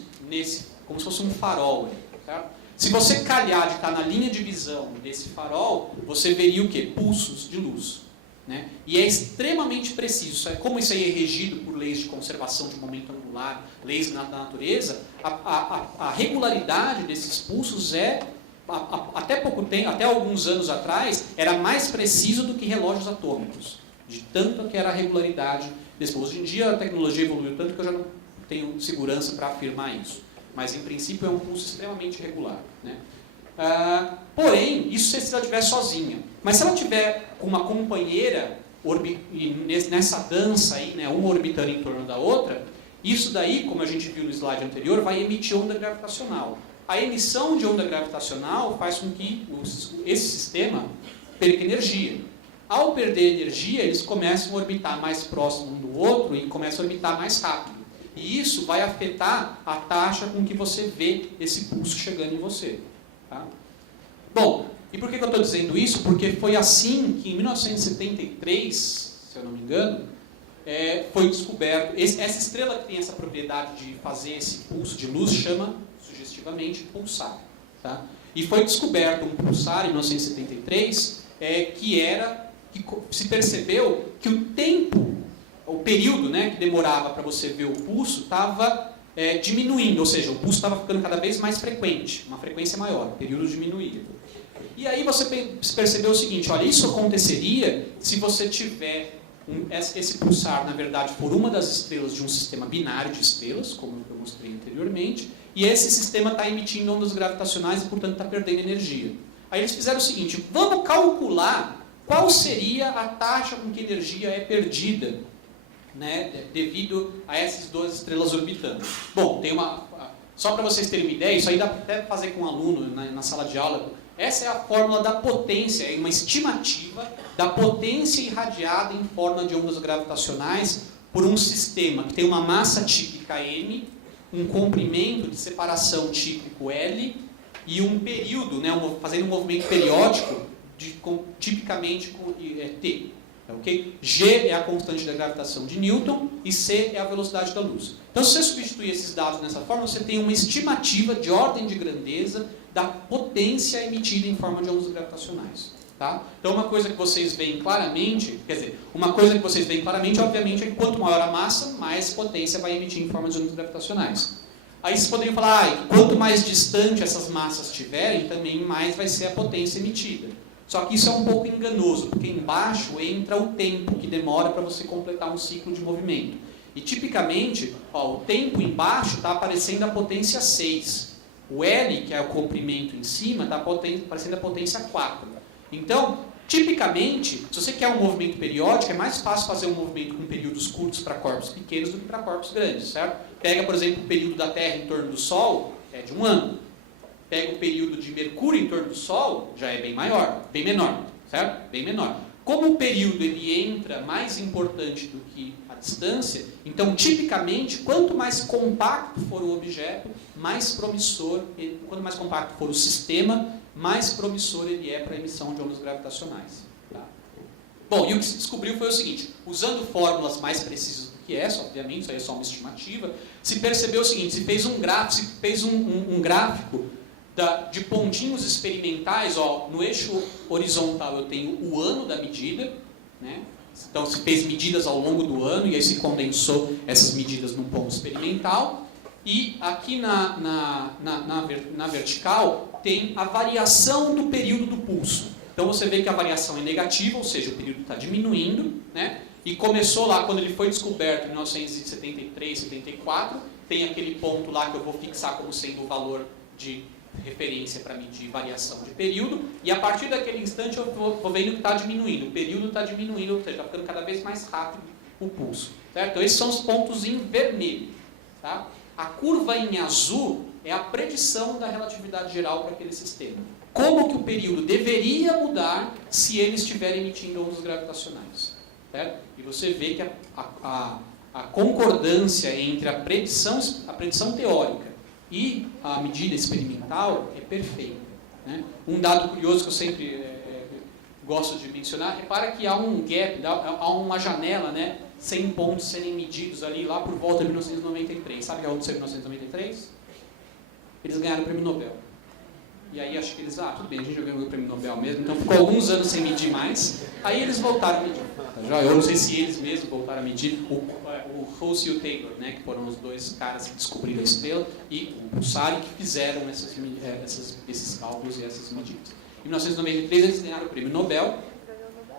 como se fosse um farol. Certo? Se você calhar de estar na linha de visão desse farol, você veria o quê? Pulsos de luz. Né? E é extremamente preciso. Como isso aí é regido por leis de conservação de momento angular, leis da natureza, a regularidade desses pulsos até pouco tempo, até alguns anos atrás, era mais preciso do que relógios atômicos. De tanto que era a regularidade desse pulso. Hoje em dia a tecnologia evoluiu tanto que eu já não tenho segurança para afirmar isso. Mas, em princípio, é um pulso extremamente regular. Né? Porém, isso se ela estiver sozinha. Mas se ela estiver com uma companheira, nessa dança, aí, né, uma orbitando em torno da outra, isso daí, como a gente viu no slide anterior, vai emitir onda gravitacional. A emissão de onda gravitacional faz com que esse sistema perca energia. Ao perder energia, eles começam a orbitar mais próximo um do outro e começam a orbitar mais rápido. E isso vai afetar a taxa com que você vê esse pulso chegando em você. Tá? Bom, e por que eu estou dizendo isso? Porque foi assim que em 1973, se eu não me engano, foi descoberto. Essa estrela que tem essa propriedade de fazer esse pulso de luz chama, sugestivamente, pulsar. Tá? E foi descoberto um pulsar em 1973 que se percebeu que o tempo, o período, né, que demorava para você ver o pulso estava diminuindo, ou seja, o pulso estava ficando cada vez mais frequente, uma frequência maior, o período diminuía. E aí você percebeu o seguinte, olha, isso aconteceria se você tiver esse pulsar, na verdade, for uma das estrelas de um sistema binário de estrelas, como eu mostrei anteriormente, e esse sistema está emitindo ondas gravitacionais e, portanto, está perdendo energia. Aí eles fizeram o seguinte, vamos calcular qual seria a taxa com que a energia é perdida, né, devido a essas duas estrelas orbitando. Bom, só para vocês terem uma ideia, isso aí dá até fazer com um aluno na sala de aula. Essa é a fórmula da potência, é uma estimativa da potência irradiada em forma de ondas gravitacionais por um sistema que tem uma massa típica m, um comprimento de separação típico L e um período, né, fazendo um movimento periódico tipicamente T. Okay? G é a constante da gravitação de Newton e C é a velocidade da luz. Então, se você substituir esses dados nessa forma, você tem uma estimativa de ordem de grandeza da potência emitida em forma de ondas gravitacionais. Tá? Então, uma coisa que vocês veem claramente, obviamente, é que quanto maior a massa, mais potência vai emitir em forma de ondas gravitacionais. Aí vocês poderiam falar, quanto mais distante essas massas estiverem, também mais vai ser a potência emitida. Só que isso é um pouco enganoso, porque embaixo entra o tempo que demora para você completar um ciclo de movimento. E tipicamente, o tempo embaixo está aparecendo a potência 6. O L, que é o comprimento em cima, está aparecendo a potência 4. Então, tipicamente, se você quer um movimento periódico, é mais fácil fazer um movimento com períodos curtos para corpos pequenos do que para corpos grandes, certo? Pega, por exemplo, o período da Terra em torno do Sol, é de 1 ano. Pega o período de Mercúrio em torno do Sol, já é bem menor, certo? Bem menor. Como o período ele entra mais importante do que a distância, então, tipicamente, quanto mais compacto for o objeto, mais promissor, quanto mais compacto for o sistema, mais promissor ele é para a emissão de ondas gravitacionais. Tá? Bom, e o que se descobriu foi o seguinte, usando fórmulas mais precisas do que é, obviamente, isso aí é só uma estimativa, se percebeu o seguinte, se fez um gráfico de pontinhos experimentais, no eixo horizontal eu tenho o ano da medida, né? Então se fez medidas ao longo do ano e aí se condensou essas medidas num ponto experimental, e aqui na vertical tem a variação do período do pulso. Então você vê que a variação é negativa, ou seja, o período está diminuindo, né? E começou lá, quando ele foi descoberto em 1973, 74, tem aquele ponto lá que eu vou fixar como sendo o valor de referência para medir variação de período, e a partir daquele instante eu vou vendo que está diminuindo, o período está diminuindo, ou seja, está ficando cada vez mais rápido o pulso. Certo? Então esses são os pontos em vermelho. Tá? A curva em azul é a predição da relatividade geral para aquele sistema. Como que o período deveria mudar se ele estiver emitindo ondas gravitacionais. Certo? E você vê que a concordância entre a predição teórica e a medida experimental é perfeita. Né? Um dado curioso que eu sempre gosto de mencionar, repara que há um gap, há uma janela, né, 100 pontos serem medidos ali lá por volta de 1993. Sabe o que aconteceu em 1993? Eles ganharam o prêmio Nobel. E aí acho que eles, tudo bem, a gente já ganhou o prêmio Nobel mesmo, então ficou alguns anos sem medir mais, aí eles voltaram a medir. Eu não sei se eles mesmos voltaram a medir, o Hulse e o Taylor, né, que foram os dois caras que descobriram a estrela, e o Pulsari, que fizeram esses cálculos e essas medidas. Em 1993 eles ganharam o prêmio Nobel,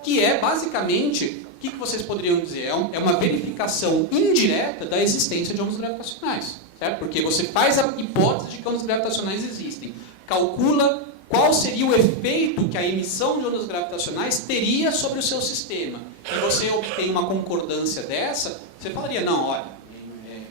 que é basicamente, o que vocês poderiam dizer? É uma verificação indireta da existência de ondas gravitacionais, certo? Porque você faz a hipótese de que ondas gravitacionais existem, calcula qual seria o efeito que a emissão de ondas gravitacionais teria sobre o seu sistema. E você obtém uma concordância dessa, você falaria, não, olha,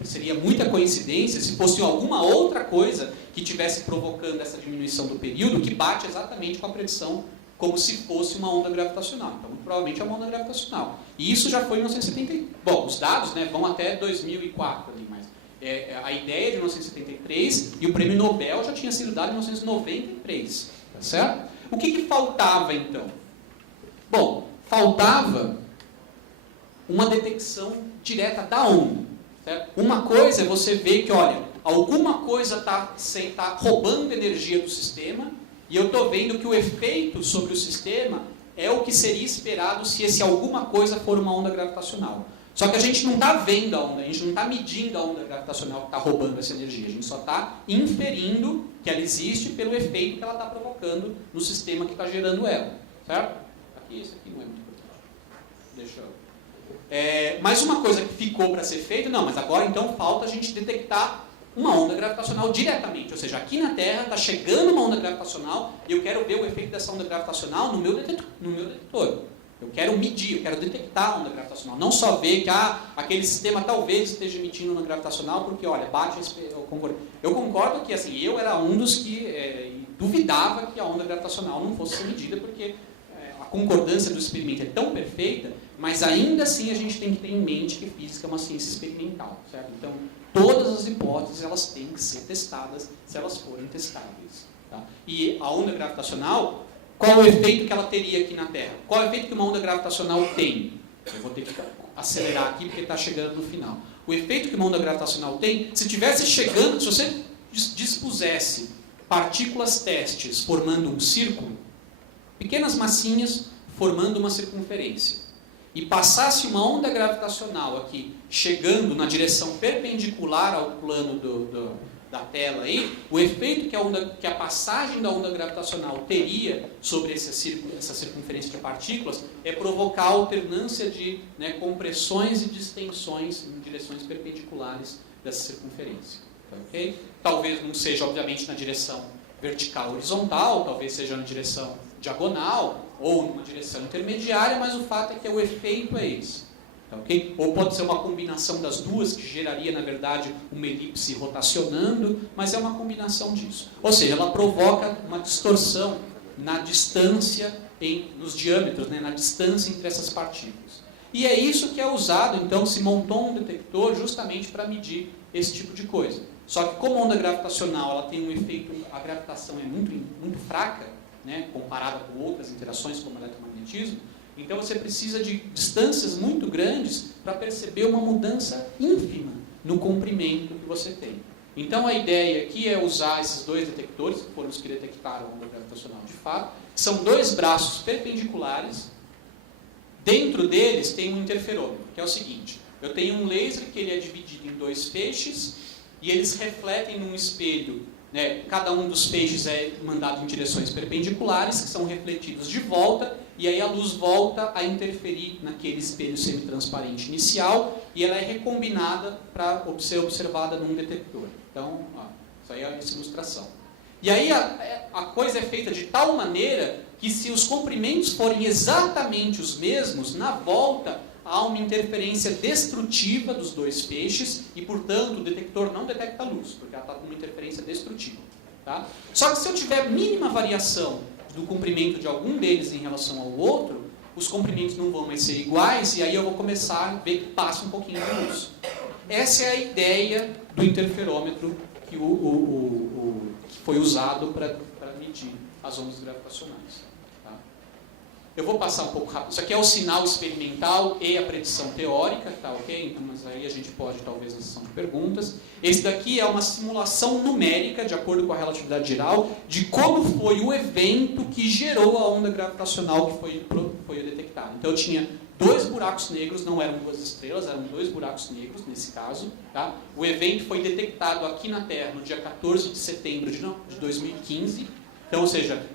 seria muita coincidência se fosse alguma outra coisa que estivesse provocando essa diminuição do período, que bate exatamente com a predição como se fosse uma onda gravitacional. Então, muito provavelmente é uma onda gravitacional. E isso já foi em 1970. Bom, os dados, né, vão até 2004 ali, mas a ideia é de 1973 e o prêmio Nobel já tinha sido dado em 1993. Tá certo? O que faltava então? Bom, faltava uma detecção direta da onda. Certo? Uma coisa é você ver que, olha, alguma coisa está roubando energia do sistema e eu estou vendo que o efeito sobre o sistema é o que seria esperado se esse alguma coisa for uma onda gravitacional. Só que a gente não está vendo a onda, a gente não está medindo a onda gravitacional que está roubando essa energia, a gente só está inferindo que ela existe pelo efeito que ela está provocando no sistema que está gerando ela. Certo? Isso aqui não é muito importante. Deixa eu... mais uma coisa que ficou para ser feita, não, mas agora então falta a gente detectar uma onda gravitacional diretamente, ou seja, aqui na Terra está chegando uma onda gravitacional e eu quero ver o efeito dessa onda gravitacional no meu detector. Eu quero medir, eu quero detectar a onda gravitacional, não só ver que aquele sistema talvez esteja emitindo onda gravitacional porque, olha, bate eu concordo que assim, eu era um dos que duvidava que a onda gravitacional não fosse ser medida porque a concordância do experimento é tão perfeita, mas ainda assim a gente tem que ter em mente que física é uma ciência experimental, certo? Então, todas as hipóteses elas têm que ser testadas se elas forem testáveis. Tá? E a onda gravitacional, qual o efeito que ela teria aqui na Terra? Qual o efeito que uma onda gravitacional tem? Eu vou ter que acelerar aqui porque está chegando no final. O efeito que uma onda gravitacional tem, se estivesse chegando, se você dispusesse partículas testes formando um círculo, pequenas massinhas formando uma circunferência, e passasse uma onda gravitacional aqui, chegando na direção perpendicular ao plano da tela aí, o efeito que a passagem da onda gravitacional teria sobre essa circunferência de partículas é provocar a alternância de compressões e distensões em direções perpendiculares dessa circunferência. Okay? Talvez não seja, obviamente, na direção vertical horizontal, talvez seja na direção diagonal ou numa direção intermediária, mas o fato é que o efeito é esse. Okay? Ou pode ser uma combinação das duas, que geraria, na verdade, uma elipse rotacionando, mas é uma combinação disso. Ou seja, ela provoca uma distorção na distância, nos diâmetros, na distância entre essas partículas. E é isso que é usado, então, se montou um detector justamente para medir esse tipo de coisa. Só que como a onda gravitacional ela tem um efeito, a gravitação é muito, muito fraca, comparada com outras interações como o eletromagnetismo, Então você precisa de distâncias muito grandes para perceber uma mudança ínfima no comprimento que você tem. Então a ideia aqui é usar esses dois detectores, que foram os que detectaram a onda gravitacional de fato. São dois braços perpendiculares. Dentro deles tem um interferômetro, que é o seguinte: eu tenho um laser que ele é dividido em dois feixes e eles refletem num espelho, né? Cada um dos feixes é mandado em direções perpendiculares, que são refletidos de volta, e aí a luz volta a interferir naquele espelho semitransparente inicial e ela é recombinada para ser observada num detector. Então, isso aí é essa ilustração. E aí a coisa é feita de tal maneira que, se os comprimentos forem exatamente os mesmos, na volta há uma interferência destrutiva dos dois feixes e, portanto, o detector não detecta a luz, porque ela está com uma interferência destrutiva. Tá? Só que se eu tiver mínima variação do comprimento de algum deles em relação ao outro, os comprimentos não vão mais ser iguais e aí eu vou começar a ver que passa um pouquinho de luz. Essa é a ideia do interferômetro que foi usado para medir as ondas gravitacionais. Tá? Eu vou passar um pouco rápido. Isso aqui é o sinal experimental e a predição teórica, tá, ok? Então, mas aí a gente pode, talvez, na sessão de perguntas. Esse daqui é uma simulação numérica, de acordo com a relatividade geral, de como foi o evento que gerou a onda gravitacional que foi detectada. Então eu tinha dois buracos negros, não eram duas estrelas, eram dois buracos negros nesse caso. Tá? O evento foi detectado aqui na Terra no dia 14 de setembro de 2015. Então, ou seja,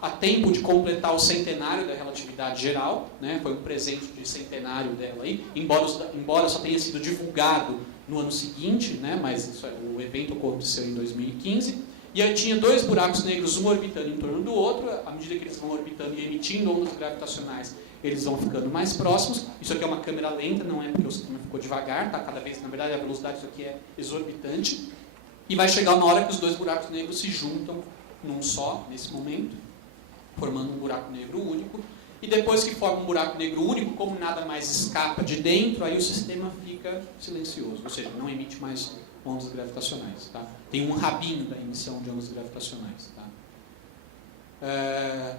a tempo de completar o centenário da relatividade geral, né? Foi um presente de centenário dela aí, embora só tenha sido divulgado no ano seguinte, né? Mas o evento aconteceu em 2015. E aí tinha dois buracos negros, um orbitando em torno do outro. À medida que eles vão orbitando e emitindo ondas gravitacionais, eles vão ficando mais próximos. Isso aqui é uma câmera lenta, não é porque o sistema ficou devagar, tá? Cada vez, na verdade, a velocidade disso aqui é exorbitante. E vai chegar uma hora que os dois buracos negros se juntam num só, nesse momento, formando um buraco negro único. E depois que forma um buraco negro único, como nada mais escapa de dentro, aí o sistema fica silencioso, ou seja, não emite mais ondas gravitacionais. Tá? Tem um rabinho da emissão de ondas gravitacionais. Tá?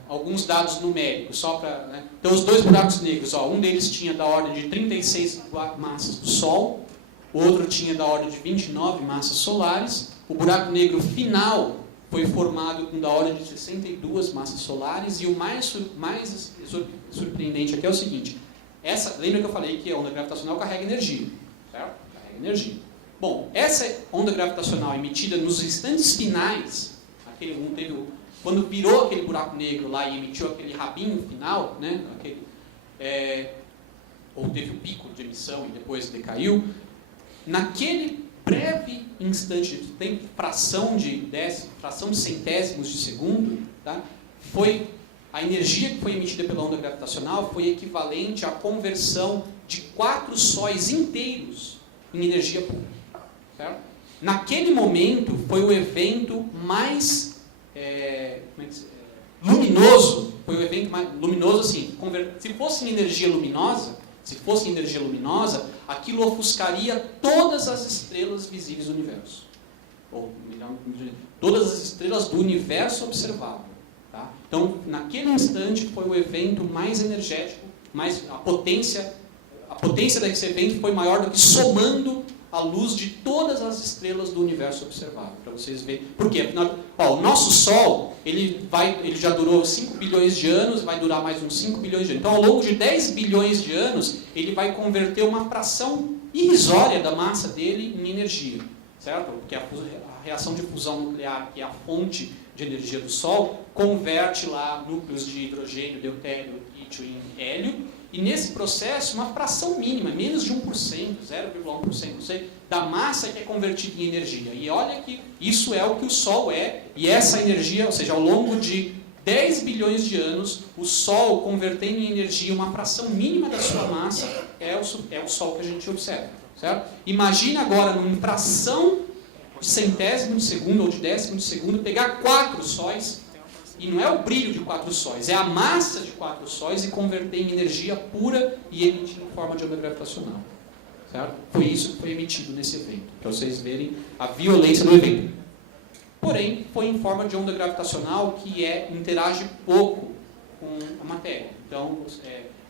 Alguns dados numéricos, só para... Né? Então, os dois buracos negros, um deles tinha da ordem de 36 massas do Sol, o outro tinha da ordem de 29 massas solares. O buraco negro final foi formado com da ordem de 62 massas solares, e o mais surpreendente aqui é o seguinte: lembra que eu falei que a onda gravitacional carrega energia, certo? Carrega energia. Bom, essa onda gravitacional emitida nos instantes finais, quando virou aquele buraco negro lá e emitiu aquele rabinho final, né, ou teve o pico de emissão e depois decaiu, naquele breve instante de tempo, fração de centésimos de segundo, tá? A energia que foi emitida pela onda gravitacional foi equivalente à conversão de 4 sóis inteiros em energia pura. Certo? Naquele momento foi o evento mais luminoso. Foi o evento mais luminoso, assim, se fosse energia luminosa, aquilo ofuscaria todas as estrelas visíveis do universo. Todas as estrelas do universo observável. Tá? Então, naquele instante, foi o evento mais energético, a potência desse evento foi maior do que somando a luz de todas as estrelas do universo observável. Para vocês verem. Por quê? Afinal, o nosso Sol, ele já durou 5 bilhões de anos, vai durar mais uns 5 bilhões de anos. Então, ao longo de 10 bilhões de anos, ele vai converter uma fração irrisória da massa dele em energia. Certo? Porque a reação de fusão nuclear, que é a fonte de energia do Sol, converte lá núcleos de hidrogênio, deutério, lítio em hélio. E nesse processo, uma fração mínima, menos de 1%, 0,1%, não sei, da massa que é convertida em energia. E olha que isso é o que o Sol é, e essa energia, ou seja, ao longo de 10 bilhões de anos, o Sol convertendo em energia uma fração mínima da sua massa é o Sol que a gente observa. Certo? Imagina agora, numa fração de centésimo de segundo ou de décimo de segundo, pegar 4 sóis. E não é o brilho de 4 sóis, é a massa de 4 sóis e converter em energia pura e emitir em forma de onda gravitacional. Certo? Foi isso que foi emitido nesse evento, para vocês verem a violência do evento. Porém, foi em forma de onda gravitacional que interage pouco com a matéria. Então,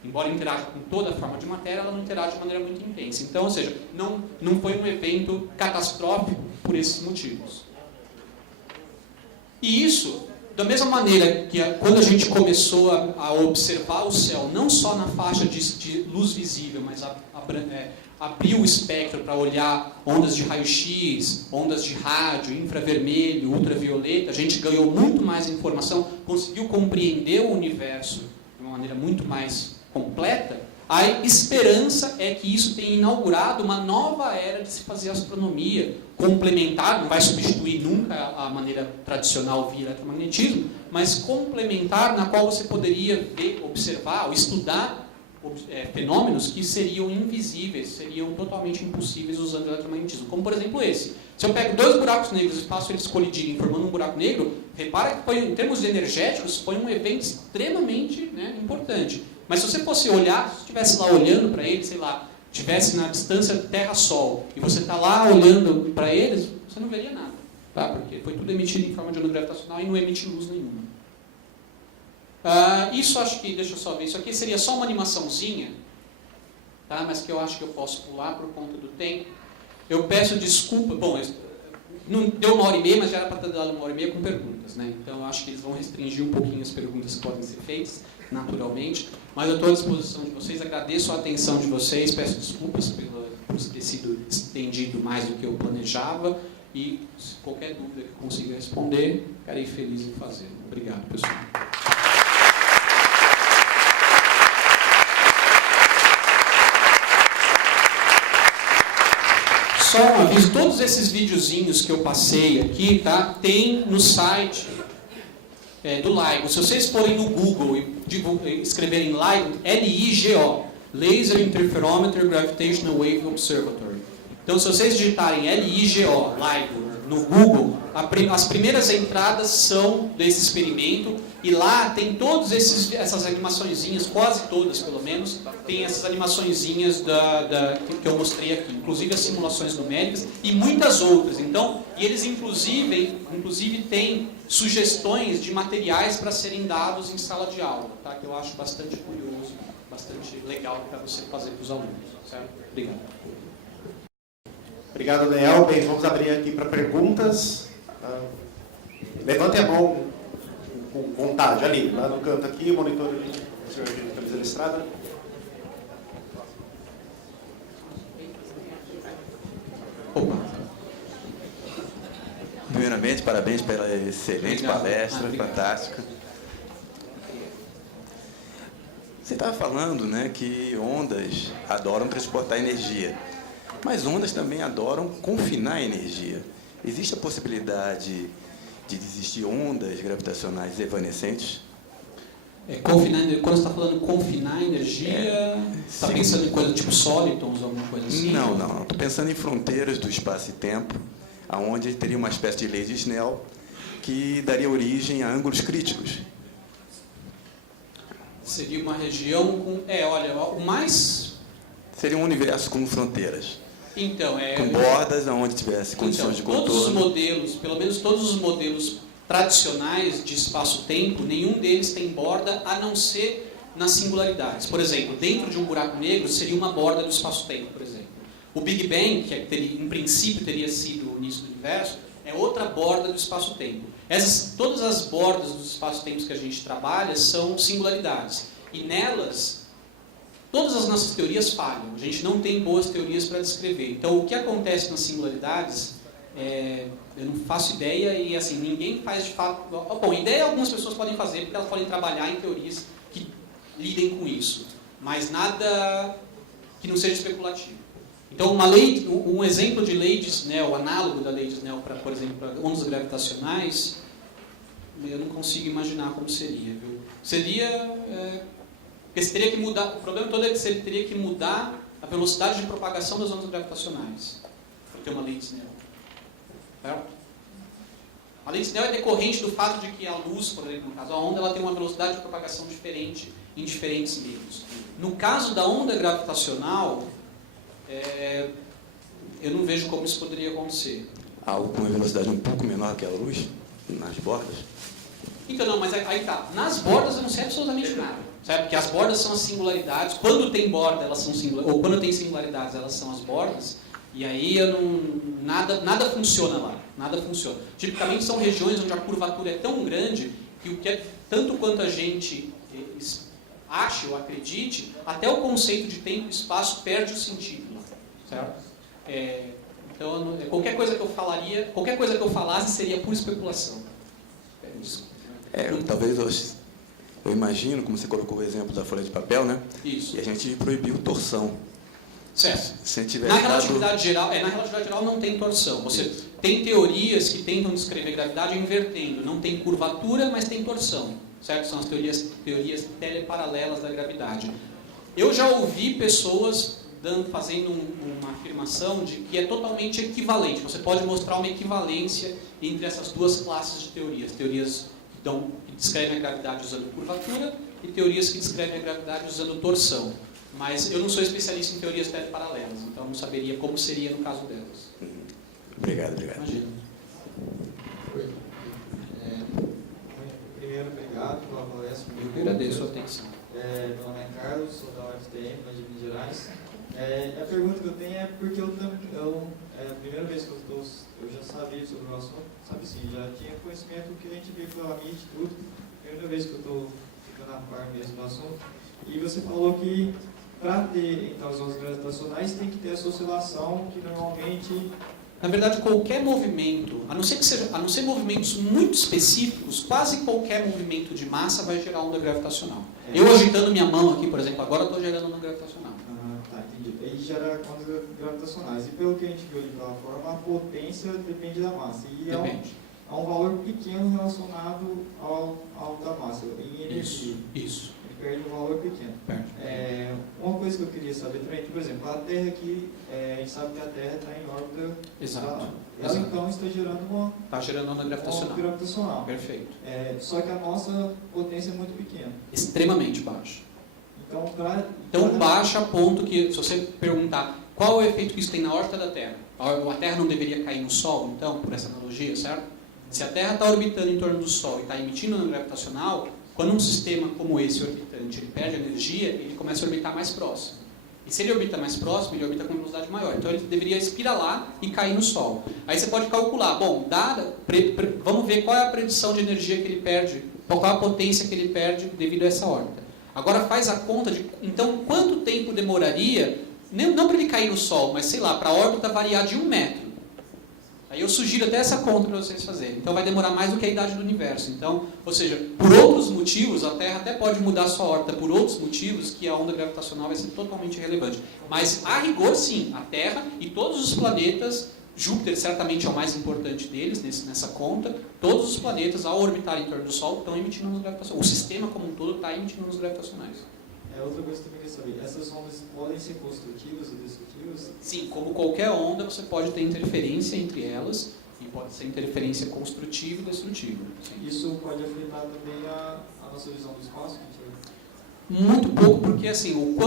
embora interaja com toda a forma de matéria, ela não interage de maneira muito intensa. Então, ou seja, não foi um evento catastrófico por esses motivos. E isso, da mesma maneira que quando a gente começou a observar o céu, não só na faixa de luz visível, mas abriu o espectro para olhar ondas de raio-x, ondas de rádio, infravermelho, ultravioleta, a gente ganhou muito mais informação, conseguiu compreender o universo de uma maneira muito mais completa. A esperança é que isso tenha inaugurado uma nova era de se fazer astronomia, complementar, não vai substituir nunca a maneira tradicional via eletromagnetismo, mas complementar, na qual você poderia ver, observar ou estudar fenômenos que seriam invisíveis, seriam totalmente impossíveis usando o eletromagnetismo. Como, por exemplo, esse. Se eu pego dois buracos negros e faço eles colidirem formando um buraco negro, repara que em termos energéticos foi um evento extremamente importante. Mas se você fosse olhar, se estivesse lá olhando para eles, sei lá, estivesse na distância Terra-Sol, e você está lá olhando para eles, você não veria nada. Tá? Porque foi tudo emitido em forma de onda gravitacional e não emite luz nenhuma. Isso acho que, deixa eu só ver, isso aqui seria só uma animaçãozinha, tá? Mas que eu acho que eu posso pular por conta do tempo. Eu peço desculpa, bom, não deu 1h30, mas já era para ter dado 1h30 com perguntas, né? Então eu acho que eles vão restringir um pouquinho as perguntas que podem ser feitas, naturalmente, mas eu estou à disposição de vocês, agradeço a atenção de vocês, peço desculpas por ter sido estendido mais do que eu planejava, e se qualquer dúvida que eu consiga responder, ficarei feliz em fazer. Obrigado, pessoal. Só um aviso, todos esses videozinhos que eu passei aqui, tá, tem no site do LIGO. Se vocês forem no Google e escreverem LIGO, L-I-G-O, Laser Interferometer Gravitational Wave Observatory. Então, se vocês digitarem L-I-G-O, LIGO, no Google, as primeiras entradas são desse experimento, e lá tem todas essas animaçõezinhas, quase todas pelo menos, tem essas animaçõezinhas que eu mostrei aqui, inclusive as simulações numéricas e muitas outras. Então, e eles inclusive têm sugestões de materiais para serem dados em sala de aula, tá? Que eu acho bastante curioso, bastante legal para você fazer para os alunos. Certo? Obrigado. Obrigado, Daniel. Bem, vamos abrir aqui para perguntas. Levante a mão com vontade, ali, lá no canto aqui, o monitor ali, o senhor de camisa listrada. Opa. Primeiramente, parabéns pela excelente palestra, fantástica. Você estava falando, né, que ondas adoram transportar energia, mas ondas também adoram confinar a energia. Existe a possibilidade de existir ondas gravitacionais evanescentes? Quando você está falando confinar energia, está pensando em coisa tipo solitons, alguma coisa assim? Não. Estou pensando em fronteiras do espaço e tempo, onde teria uma espécie de lei de Snell que daria origem a ângulos críticos. Seria uma região com... olha, o mais... Seria um universo com fronteiras. Então, com bordas onde tivesse condições de contorno. Todos os modelos, pelo menos todos os modelos tradicionais de espaço-tempo, nenhum deles tem borda a não ser nas singularidades. Por exemplo, dentro de um buraco negro seria uma borda do espaço-tempo, por exemplo. O Big Bang, que em princípio teria sido o início do universo, é outra borda do espaço-tempo. Todas as bordas dos espaço-tempos que a gente trabalha são singularidades. E nelas, todas as nossas teorias falham. A gente não tem boas teorias para descrever. Então, o que acontece nas singularidades, eu não faço ideia e assim, ninguém faz de fato... Bom, ideia algumas pessoas podem fazer, porque elas podem trabalhar em teorias que lidem com isso. Mas nada que não seja especulativo. Então, um exemplo de lei de Snell, análogo da lei de Snell para, por exemplo, para ondas gravitacionais, eu não consigo imaginar como seria. Viu? Seria... porque você teria que mudar... O problema todo é que você teria que mudar a velocidade de propagação das ondas gravitacionais para ter uma lei de Snell. Certo? A lei de Snell é decorrente do fato de que a luz, por exemplo, no caso, a onda ela tem uma velocidade de propagação diferente em diferentes meios. No caso da onda gravitacional, eu não vejo como isso poderia acontecer. Algo com uma velocidade um pouco menor que a luz, nas bordas? Então, não, mas aí tá. Nas bordas eu não sei absolutamente nada. Sabe? Porque as bordas são as singularidades. Quando tem borda, elas são singularidades. Ou quando tem singularidades, elas são as bordas. E aí nada funciona lá. Nada funciona. Tipicamente são regiões onde a curvatura é tão grande que o que é tanto quanto a gente ache ou acredite, até o conceito de tempo e espaço perde o sentido. Certo? Então, qualquer coisa que eu falasse seria pura especulação. Talvez eu imagino, como você colocou o exemplo da folha de papel, né? Isso. E a gente proibiu torção. Certo. Se tivesse na relatividade geral não tem torção. Você tem teorias que tentam descrever gravidade invertendo. Não tem curvatura, mas tem torção. Certo? São as teorias teleparalelas da gravidade. Eu já ouvi pessoas fazendo uma afirmação de que é totalmente equivalente. Você pode mostrar uma equivalência entre essas duas classes de teorias. Teorias que descrevem a gravidade usando curvatura e teorias que descrevem a gravidade usando torção. Mas eu não sou especialista em teorias teleparalelas, então não saberia como seria no caso delas. Obrigado. Imagina. Primeiro, obrigado pela palestra. Eu que agradeço a atenção. Meu nome é Carlos, sou da UFTM, lá de Minas Gerais. A pergunta que eu tenho é porque a primeira vez que eu já sabia sobre o assunto, sabe sim, já tinha conhecimento que a gente vê pela mídia e tudo. Primeira vez que eu estou ficando a par mesmo do assunto. E você falou que para ter então, as ondas gravitacionais tem que ter essa oscilação que normalmente... Na verdade, qualquer movimento, a não ser movimentos muito específicos, quase qualquer movimento de massa vai gerar onda gravitacional. Eu agitando minha mão aqui, por exemplo, agora estou gerando onda gravitacional. Tá, entendi. Aí gera ondas gravitacionais. E pelo que a gente viu de aquela forma, a potência depende da massa. E Depende. É um valor pequeno relacionado ao da massa, em energia. Isso. Perde um valor pequeno. Uma coisa que eu queria saber também, por exemplo, a Terra aqui, a gente sabe que a Terra está em órbita. Exato. Ela então está gerando uma... Está gerando onda gravitacional. Onda gravitacional. Perfeito. Só que a nossa potência é muito pequena. Extremamente baixa. Então baixa a ponto que, se você perguntar qual é o efeito que isso tem na órbita da Terra, a Terra não deveria cair no Sol, então, por essa analogia, certo? Se a Terra está orbitando em torno do Sol e está emitindo onda gravitacional, quando um sistema como esse orbitante ele perde energia, ele começa a orbitar mais próximo. E se ele orbita mais próximo, ele orbita com velocidade maior. Então ele deveria espiralar e cair no Sol. Aí você pode calcular, vamos ver qual é a predição de energia que ele perde, qual é a potência que ele perde devido a essa órbita. Agora faz a conta de, então, quanto tempo demoraria, não para ele cair no Sol, mas sei lá, para a órbita variar de 1 metro. Aí eu sugiro até essa conta para vocês fazerem. Então vai demorar mais do que a idade do universo. Então, ou seja, por outros motivos, a Terra até pode mudar sua órbita por outros motivos que a onda gravitacional vai ser totalmente irrelevante. Mas, a rigor, sim, a Terra e todos os planetas, Júpiter certamente é o mais importante deles nessa conta, todos os planetas, ao orbitar em torno do Sol, estão emitindo ondas gravitacionais. O sistema como um todo está emitindo ondas gravitacionais. Outra coisa que eu queria saber, essas ondas podem ser construtivas ou destrutivas? Sim, como qualquer onda, você pode ter interferência entre elas, e pode ser interferência construtiva e destrutiva. Sim. Isso pode afetar também a nossa visão do espaço? Muito pouco, porque assim,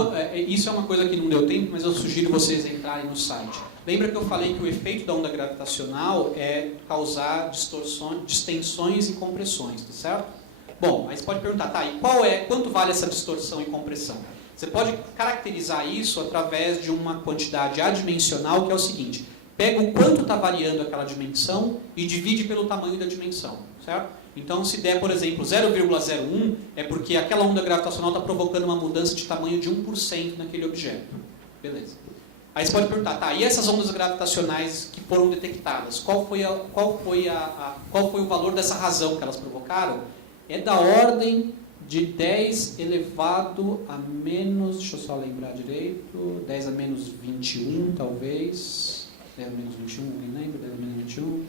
isso é uma coisa que não deu tempo, mas eu sugiro vocês entrarem no site. Lembra que eu falei que o efeito da onda gravitacional é causar distensões e compressões, tá certo? Bom, aí você pode perguntar, e quanto vale essa distorção e compressão? Você pode caracterizar isso através de uma quantidade adimensional, que é o seguinte: pega o quanto está variando aquela dimensão e divide pelo tamanho da dimensão, certo? Então, se der, por exemplo, 0,01, é porque aquela onda gravitacional está provocando uma mudança de tamanho de 1% naquele objeto. Beleza. Aí você pode perguntar, e essas ondas gravitacionais que foram detectadas, qual foi o valor dessa razão que elas provocaram? É da ordem de 10 elevado a menos, deixa eu só lembrar direito, 10 a menos 21, talvez. 10 a menos 21, alguém lembra? 10 a menos 21?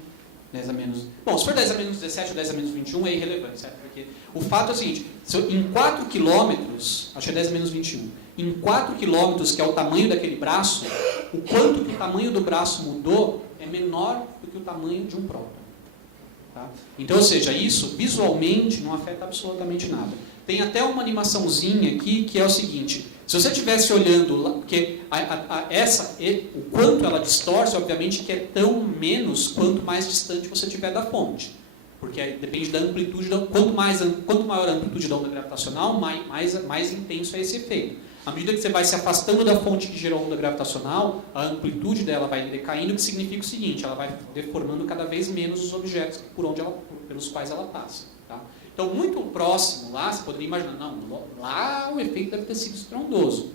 10 a menos... Bom, se for 10 a menos 17 ou 10 a menos 21 é irrelevante, certo? Porque o fato é o seguinte, em 4 quilômetros, acho que é 10 a menos 21, em 4 quilômetros, que é o tamanho daquele braço, o quanto que o tamanho do braço mudou é menor do que o tamanho de um próton. Tá? Então, ou seja, isso visualmente não afeta absolutamente nada. Tem até uma animaçãozinha aqui que é o seguinte: se você estivesse olhando lá, porque o quanto ela distorce, obviamente que é tão menos quanto mais distante você estiver da fonte. Porque depende da amplitude, quanto maior a amplitude da onda gravitacional, mais intenso é esse efeito. À medida que você vai se afastando da fonte que gerou a onda gravitacional, a amplitude dela vai decaindo, o que significa o seguinte, ela vai deformando cada vez menos os objetos pelos quais ela passa. Tá? Então, muito próximo lá, você poderia imaginar, não, lá o efeito deve ter sido estrondoso.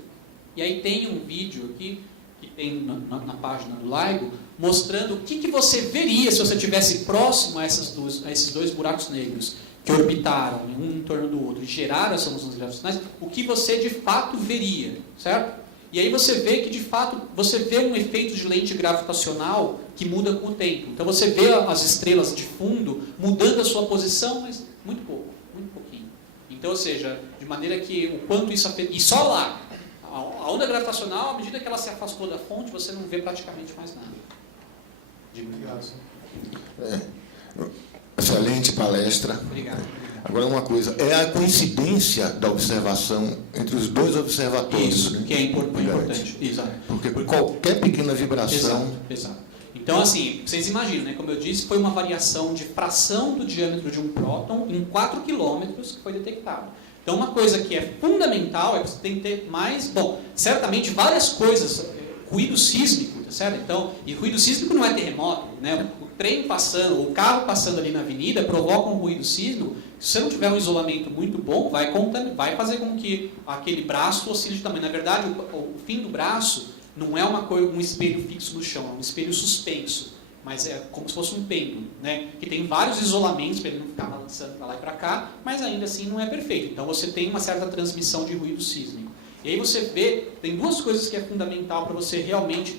E aí tem um vídeo aqui, que tem na página do LIGO, mostrando o que você veria se você estivesse próximo a esses dois buracos negros que orbitaram um em torno do outro e geraram essas ondas gravitacionais, o que você de fato veria, certo? E aí você vê que de fato, você vê um efeito de lente gravitacional que muda com o tempo. Então você vê as estrelas de fundo mudando a sua posição, mas muito pouco, muito pouquinho. Então, ou seja, de maneira que o quanto isso afeta... E só lá, a onda gravitacional, à medida que ela se afastou da fonte, você não vê praticamente mais nada. Excelente palestra. Obrigado. Agora uma coisa, é a coincidência da observação entre os dois observatórios. Isso, né? que é importante. Exato. Porque qualquer pequena vibração... Exato. Então, assim, vocês imaginam, né? Como eu disse, foi uma variação de fração do diâmetro de um próton em 4 quilômetros que foi detectado. Então, uma coisa que é fundamental é que você tem que ter mais... Bom, certamente várias coisas, ruído sísmico, tá certo? Então, e ruído sísmico não é terremoto, né? O trem passando, o carro passando ali na avenida provoca um ruído sísmico. Se você não tiver um isolamento muito bom, vai fazer com que aquele braço oscile de tamanho. Na verdade, o fim do braço não é um espelho fixo no chão, é um espelho suspenso. Mas é como se fosse um pêndulo, né? Que tem vários isolamentos para ele não ficar balançando para lá e para cá, mas ainda assim não é perfeito. Então você tem uma certa transmissão de ruído sísmico. E aí você vê, tem duas coisas que é fundamental para você realmente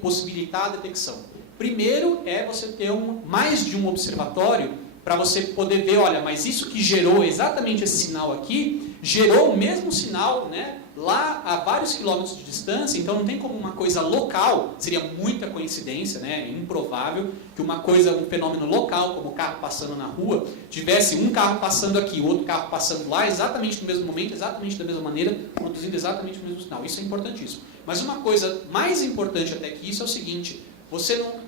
possibilitar a detecção. Primeiro é você ter mais de um observatório para você poder ver, olha, mas isso que gerou exatamente esse sinal aqui, gerou o mesmo sinal, né, lá a vários quilômetros de distância, então não tem como uma coisa local, seria muita coincidência, né, improvável, que um fenômeno local, como o carro passando na rua, tivesse um carro passando aqui, o outro carro passando lá, exatamente no mesmo momento, exatamente da mesma maneira, produzindo exatamente o mesmo sinal. Isso é importantíssimo. Mas uma coisa mais importante até que isso é o seguinte,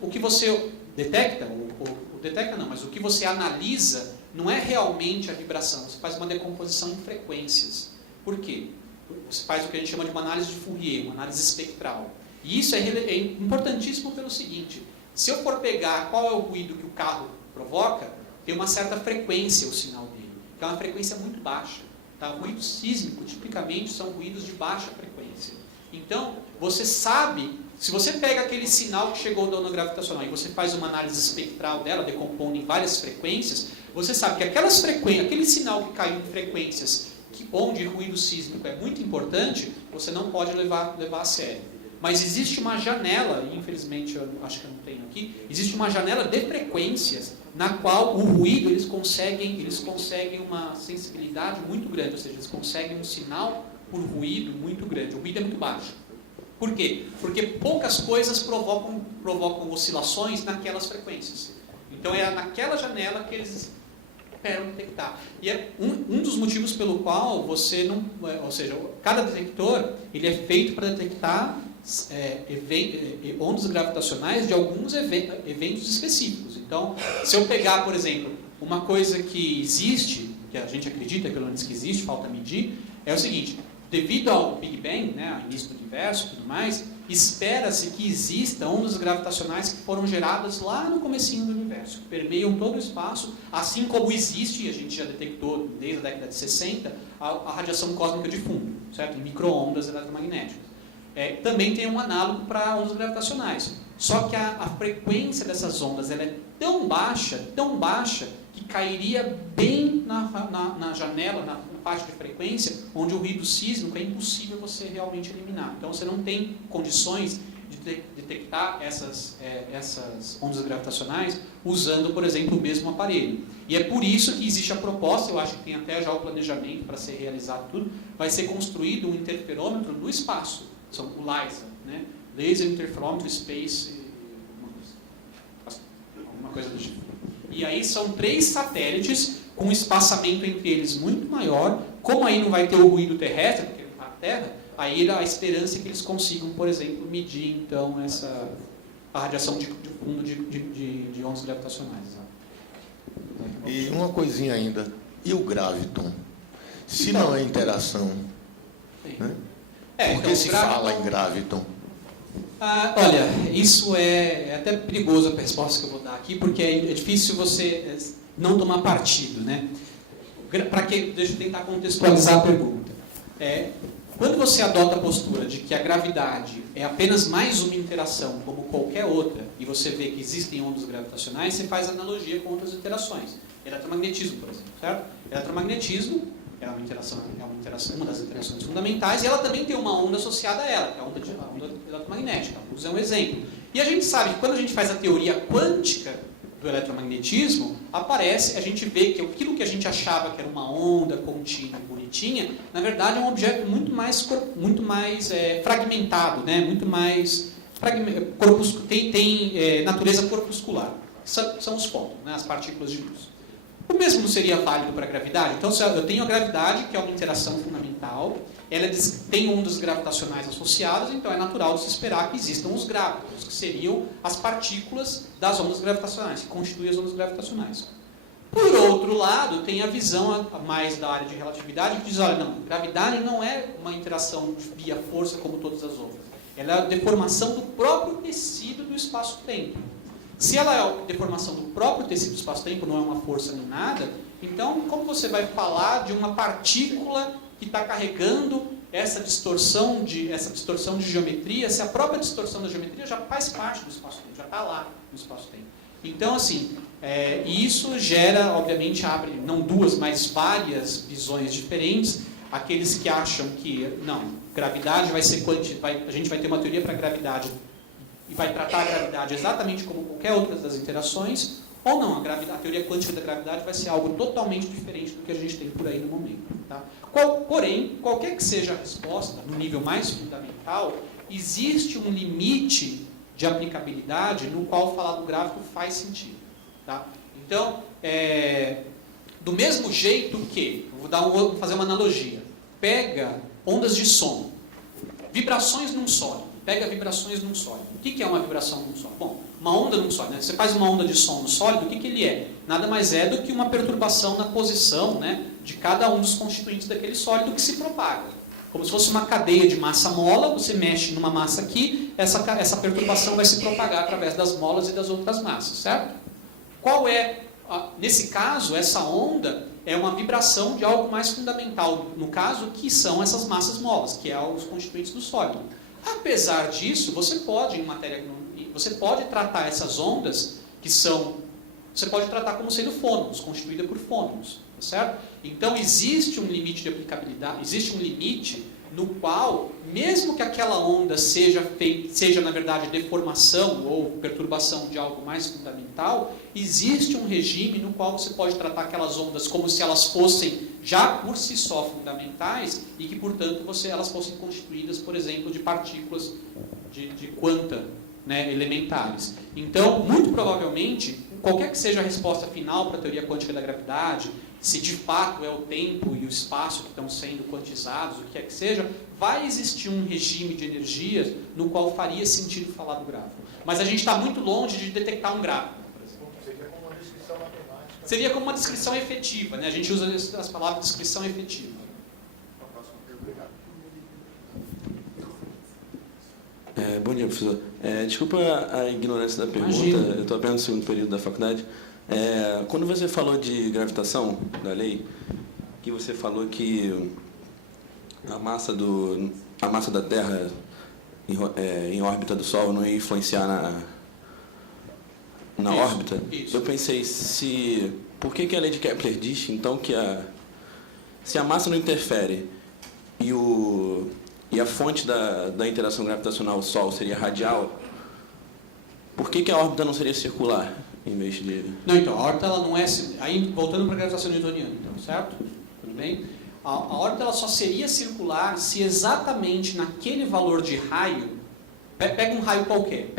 o que você detecta, mas o que você analisa não é realmente a vibração, você faz uma decomposição em frequências. Por quê? Você faz o que a gente chama de uma análise de Fourier, uma análise espectral. E isso é importantíssimo pelo seguinte, se eu for pegar qual é o ruído que o carro provoca, tem uma certa frequência o sinal dele, que é uma frequência muito baixa. Tá? O ruído sísmico, tipicamente, são ruídos de baixa frequência. Então, você sabe, se você pega aquele sinal que chegou da onda gravitacional e você faz uma análise espectral dela, decompondo em várias frequências, você sabe que aquele sinal que caiu em frequências onde o ruído sísmico é muito importante, você não pode levar a sério. Mas existe uma janela, e infelizmente eu acho que eu não tenho aqui, existe uma janela de frequências na qual o ruído, eles conseguem uma sensibilidade muito grande, ou seja, eles conseguem um sinal por ruído muito grande. O ruído é muito baixo. Por quê? Porque poucas coisas provocam oscilações naquelas frequências. Então é naquela janela que eles esperam detectar. E é um dos motivos pelo qual você não... Ou seja, cada detector ele é feito para detectar ondas gravitacionais de alguns eventos específicos. Então, se eu pegar, por exemplo, uma coisa que existe, que a gente acredita pelo menos que existe, falta medir, é o seguinte, devido ao Big Bang, né, ao início do universo e tudo mais, espera-se que existam ondas gravitacionais que foram geradas lá no comecinho do universo, que permeiam todo o espaço, assim como existe, e a gente já detectou desde a década de 60, a radiação cósmica de fundo, certo? Em micro-ondas eletromagnéticas. Também tem um análogo para ondas gravitacionais. Só que a frequência dessas ondas ela é tão baixa, que cairia bem na janela, na parte de frequência, onde o ruído sísmico é impossível você realmente eliminar. Então você não tem condições de detectar essas ondas gravitacionais usando, por exemplo, o mesmo aparelho. E é por isso que existe a proposta, eu acho que tem até já o planejamento para ser realizado tudo, vai ser construído um interferômetro no espaço, são o LISA, né? Laser Interferometer Space, alguma coisa do tipo. E aí são 3 satélites com um espaçamento entre eles muito maior. Como aí não vai ter o ruído terrestre, porque a Terra, aí a esperança é que eles consigam, por exemplo, medir então a radiação de fundo de ondas gravitacionais. E uma coisinha ainda, e o graviton? Se não é interação, né? Por que se fala em graviton? Olha, isso é até perigoso a resposta que eu vou dar aqui, porque é difícil você não tomar partido, né? Deixa eu tentar contextualizar a pergunta. Quando você adota a postura de que a gravidade é apenas mais uma interação como qualquer outra, e você vê que existem ondas gravitacionais, você faz analogia com outras interações. Eletromagnetismo, por exemplo, certo? Eletromagnetismo é uma das interações fundamentais, e ela também tem uma onda associada a ela, que é a onda eletromagnética. Vamos usar um exemplo. E a gente sabe que quando a gente faz a teoria quântica do eletromagnetismo, a gente vê que aquilo que a gente achava que era uma onda contínua, bonitinha, na verdade é um objeto muito mais fragmentado, né? Muito mais tem natureza corpuscular. São os fótons, né? As partículas de luz. O mesmo seria válido para a gravidade. Então, se eu tenho a gravidade, que é uma interação fundamental, ela tem ondas gravitacionais associadas, então é natural de se esperar que existam os grávitos, que seriam as partículas das ondas gravitacionais, que constituem as ondas gravitacionais. Por outro lado, tem a visão mais da área de relatividade, que diz, olha, não, gravidade não é uma interação via força como todas as outras. Ela é a deformação do próprio tecido do espaço-tempo. Se ela é a deformação do próprio tecido do espaço-tempo, não é uma força nem nada, então como você vai falar de uma partícula que está carregando essa distorção de geometria, se a própria distorção da geometria já faz parte do espaço-tempo, já está lá no espaço-tempo. Então, assim, isso gera, obviamente, abre não duas, mas várias visões diferentes. Aqueles que acham que, não, gravidade vai ser a gente vai ter uma teoria para a gravidade e vai tratar a gravidade exatamente como qualquer outra das interações, ou não, a teoria quântica da gravidade vai ser algo totalmente diferente do que a gente tem por aí no momento. Tá? Porém, qualquer que seja a resposta, no nível mais fundamental, existe um limite de aplicabilidade no qual falar do gráfico faz sentido. Tá? Então, do mesmo jeito que, vou fazer uma analogia, pega ondas de som, vibrações num sólido, pega vibrações num sólido. O que é uma vibração num sólido? Bom, uma onda num sólido, né? Você faz uma onda de som no sólido, o que ele é? Nada mais é do que uma perturbação na posição, né, de cada um dos constituintes daquele sólido que se propaga. Como se fosse uma cadeia de massa-mola, você mexe numa massa aqui, essa perturbação vai se propagar através das molas e das outras massas, certo? Nesse caso, essa onda é uma vibração de algo mais fundamental, no caso, que são essas massas molas, que é os constituintes do sólido. Apesar disso, você pode tratar essas ondas você pode tratar como sendo fônons, constituída por fônons, tá certo? Então existe um limite de aplicabilidade, existe um limite no qual, mesmo que aquela onda seja na verdade deformação ou perturbação de algo mais fundamental, existe um regime no qual você pode tratar aquelas ondas como se elas fossem já por si só fundamentais e que, portanto, elas fossem constituídas, por exemplo, de partículas de quanta, né, elementares. Então, muito provavelmente, qualquer que seja a resposta final para a teoria quântica da gravidade, se de fato é o tempo e o espaço que estão sendo quantizados, o que quer que seja, vai existir um regime de energias no qual faria sentido falar do gráfico. Mas a gente está muito longe de detectar um gráfico, por exemplo. Seria como uma descrição matemática. Seria como uma descrição efetiva, né? A gente usa as palavras descrição efetiva. Bom dia, professor. Desculpa a ignorância da pergunta, Imagina. eu estou apenas no segundo período da faculdade. Quando você falou de gravitação da lei, que você falou que a massa da Terra em órbita do Sol não ia influenciar na Isso, órbita, isso. eu pensei, por que a lei de Kepler diz, então, que se a massa não interfere e a fonte da interação gravitacional ao Sol seria radial, por que a órbita não seria circular, em vez de... Não, então, a órbita ela não é... Aí, voltando para a gravitação newtoniana, então, certo? Tudo bem? A órbita ela só seria circular se exatamente naquele valor de raio... Pega um raio qualquer.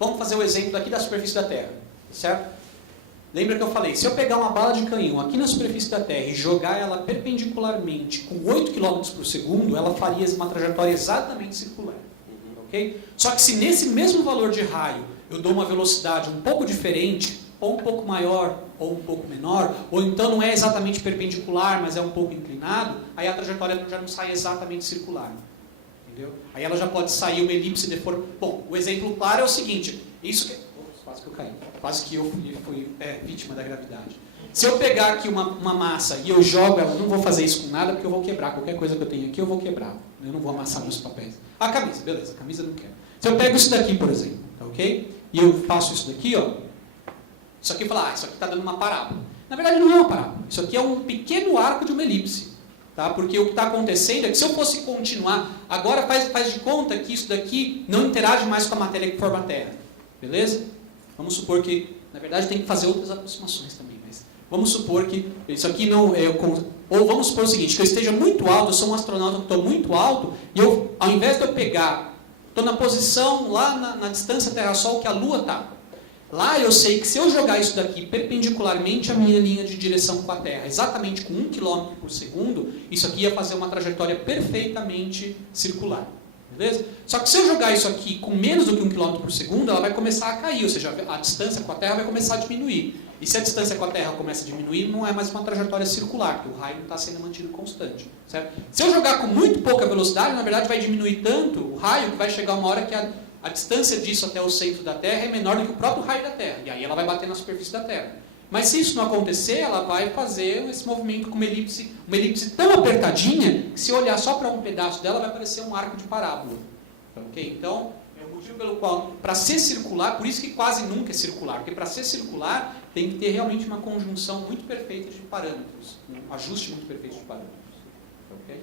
Vamos fazer o exemplo daqui da superfície da Terra, certo? Lembra que eu falei, se eu pegar uma bala de canhão aqui na superfície da Terra e jogar ela perpendicularmente com 8 km por segundo, ela faria uma trajetória exatamente circular. Ok? Só que se nesse mesmo valor de raio eu dou uma velocidade um pouco diferente, ou um pouco maior ou um pouco menor, ou então não é exatamente perpendicular, mas é um pouco inclinado, aí a trajetória já não sai exatamente circular. Entendeu? Aí ela já pode sair uma elipse deformada. Bom, o exemplo claro é o seguinte, isso que... Quase que eu caí, quase que eu fui vítima da gravidade. Se eu pegar aqui uma massa e eu jogo ela, não vou fazer isso com nada porque eu vou quebrar. Qualquer coisa que eu tenho aqui eu vou quebrar. Eu não vou amassar meus papéis. A camisa, beleza, a camisa não quer. Se eu pego isso daqui, por exemplo, tá ok? E eu faço isso daqui, ó. Isso aqui fala, isso aqui está dando uma parábola. Na verdade não é uma parábola. Isso aqui é um pequeno arco de uma elipse. Tá? Porque o que está acontecendo é que se eu fosse continuar, agora faz de conta que isso daqui não interage mais com a matéria que forma a Terra. Beleza? Vamos supor que, na verdade, tem que fazer outras aproximações também. Mas vamos supor que isso aqui não é... Ou vamos supor o seguinte, que eu esteja muito alto, eu sou um astronauta que estou muito alto, e eu, ao invés de eu pegar, estou na posição lá na distância Terra-Sol que a Lua está. Lá eu sei que se eu jogar isso daqui perpendicularmente à minha linha de direção com a Terra, exatamente com 1 km por segundo, isso aqui ia fazer uma trajetória perfeitamente circular. Beleza? Só que se eu jogar isso aqui com menos do que 1 km por segundo, ela vai começar a cair, ou seja, a distância com a Terra vai começar a diminuir. E se a distância com a Terra começa a diminuir, não é mais uma trajetória circular, porque o raio não está sendo mantido constante. Certo? Se eu jogar com muito pouca velocidade, na verdade vai diminuir tanto o raio que vai chegar uma hora que a distância disso até o centro da Terra é menor do que o próprio raio da Terra. E aí ela vai bater na superfície da Terra. Mas se isso não acontecer, ela vai fazer esse movimento com uma elipse tão apertadinha, que se olhar só para um pedaço dela, vai parecer um arco de parábola. Okay? Então, é o motivo pelo qual, para ser circular, por isso que quase nunca é circular, porque para ser circular, tem que ter realmente uma conjunção muito perfeita de parâmetros, um ajuste muito perfeito de parâmetros. Okay?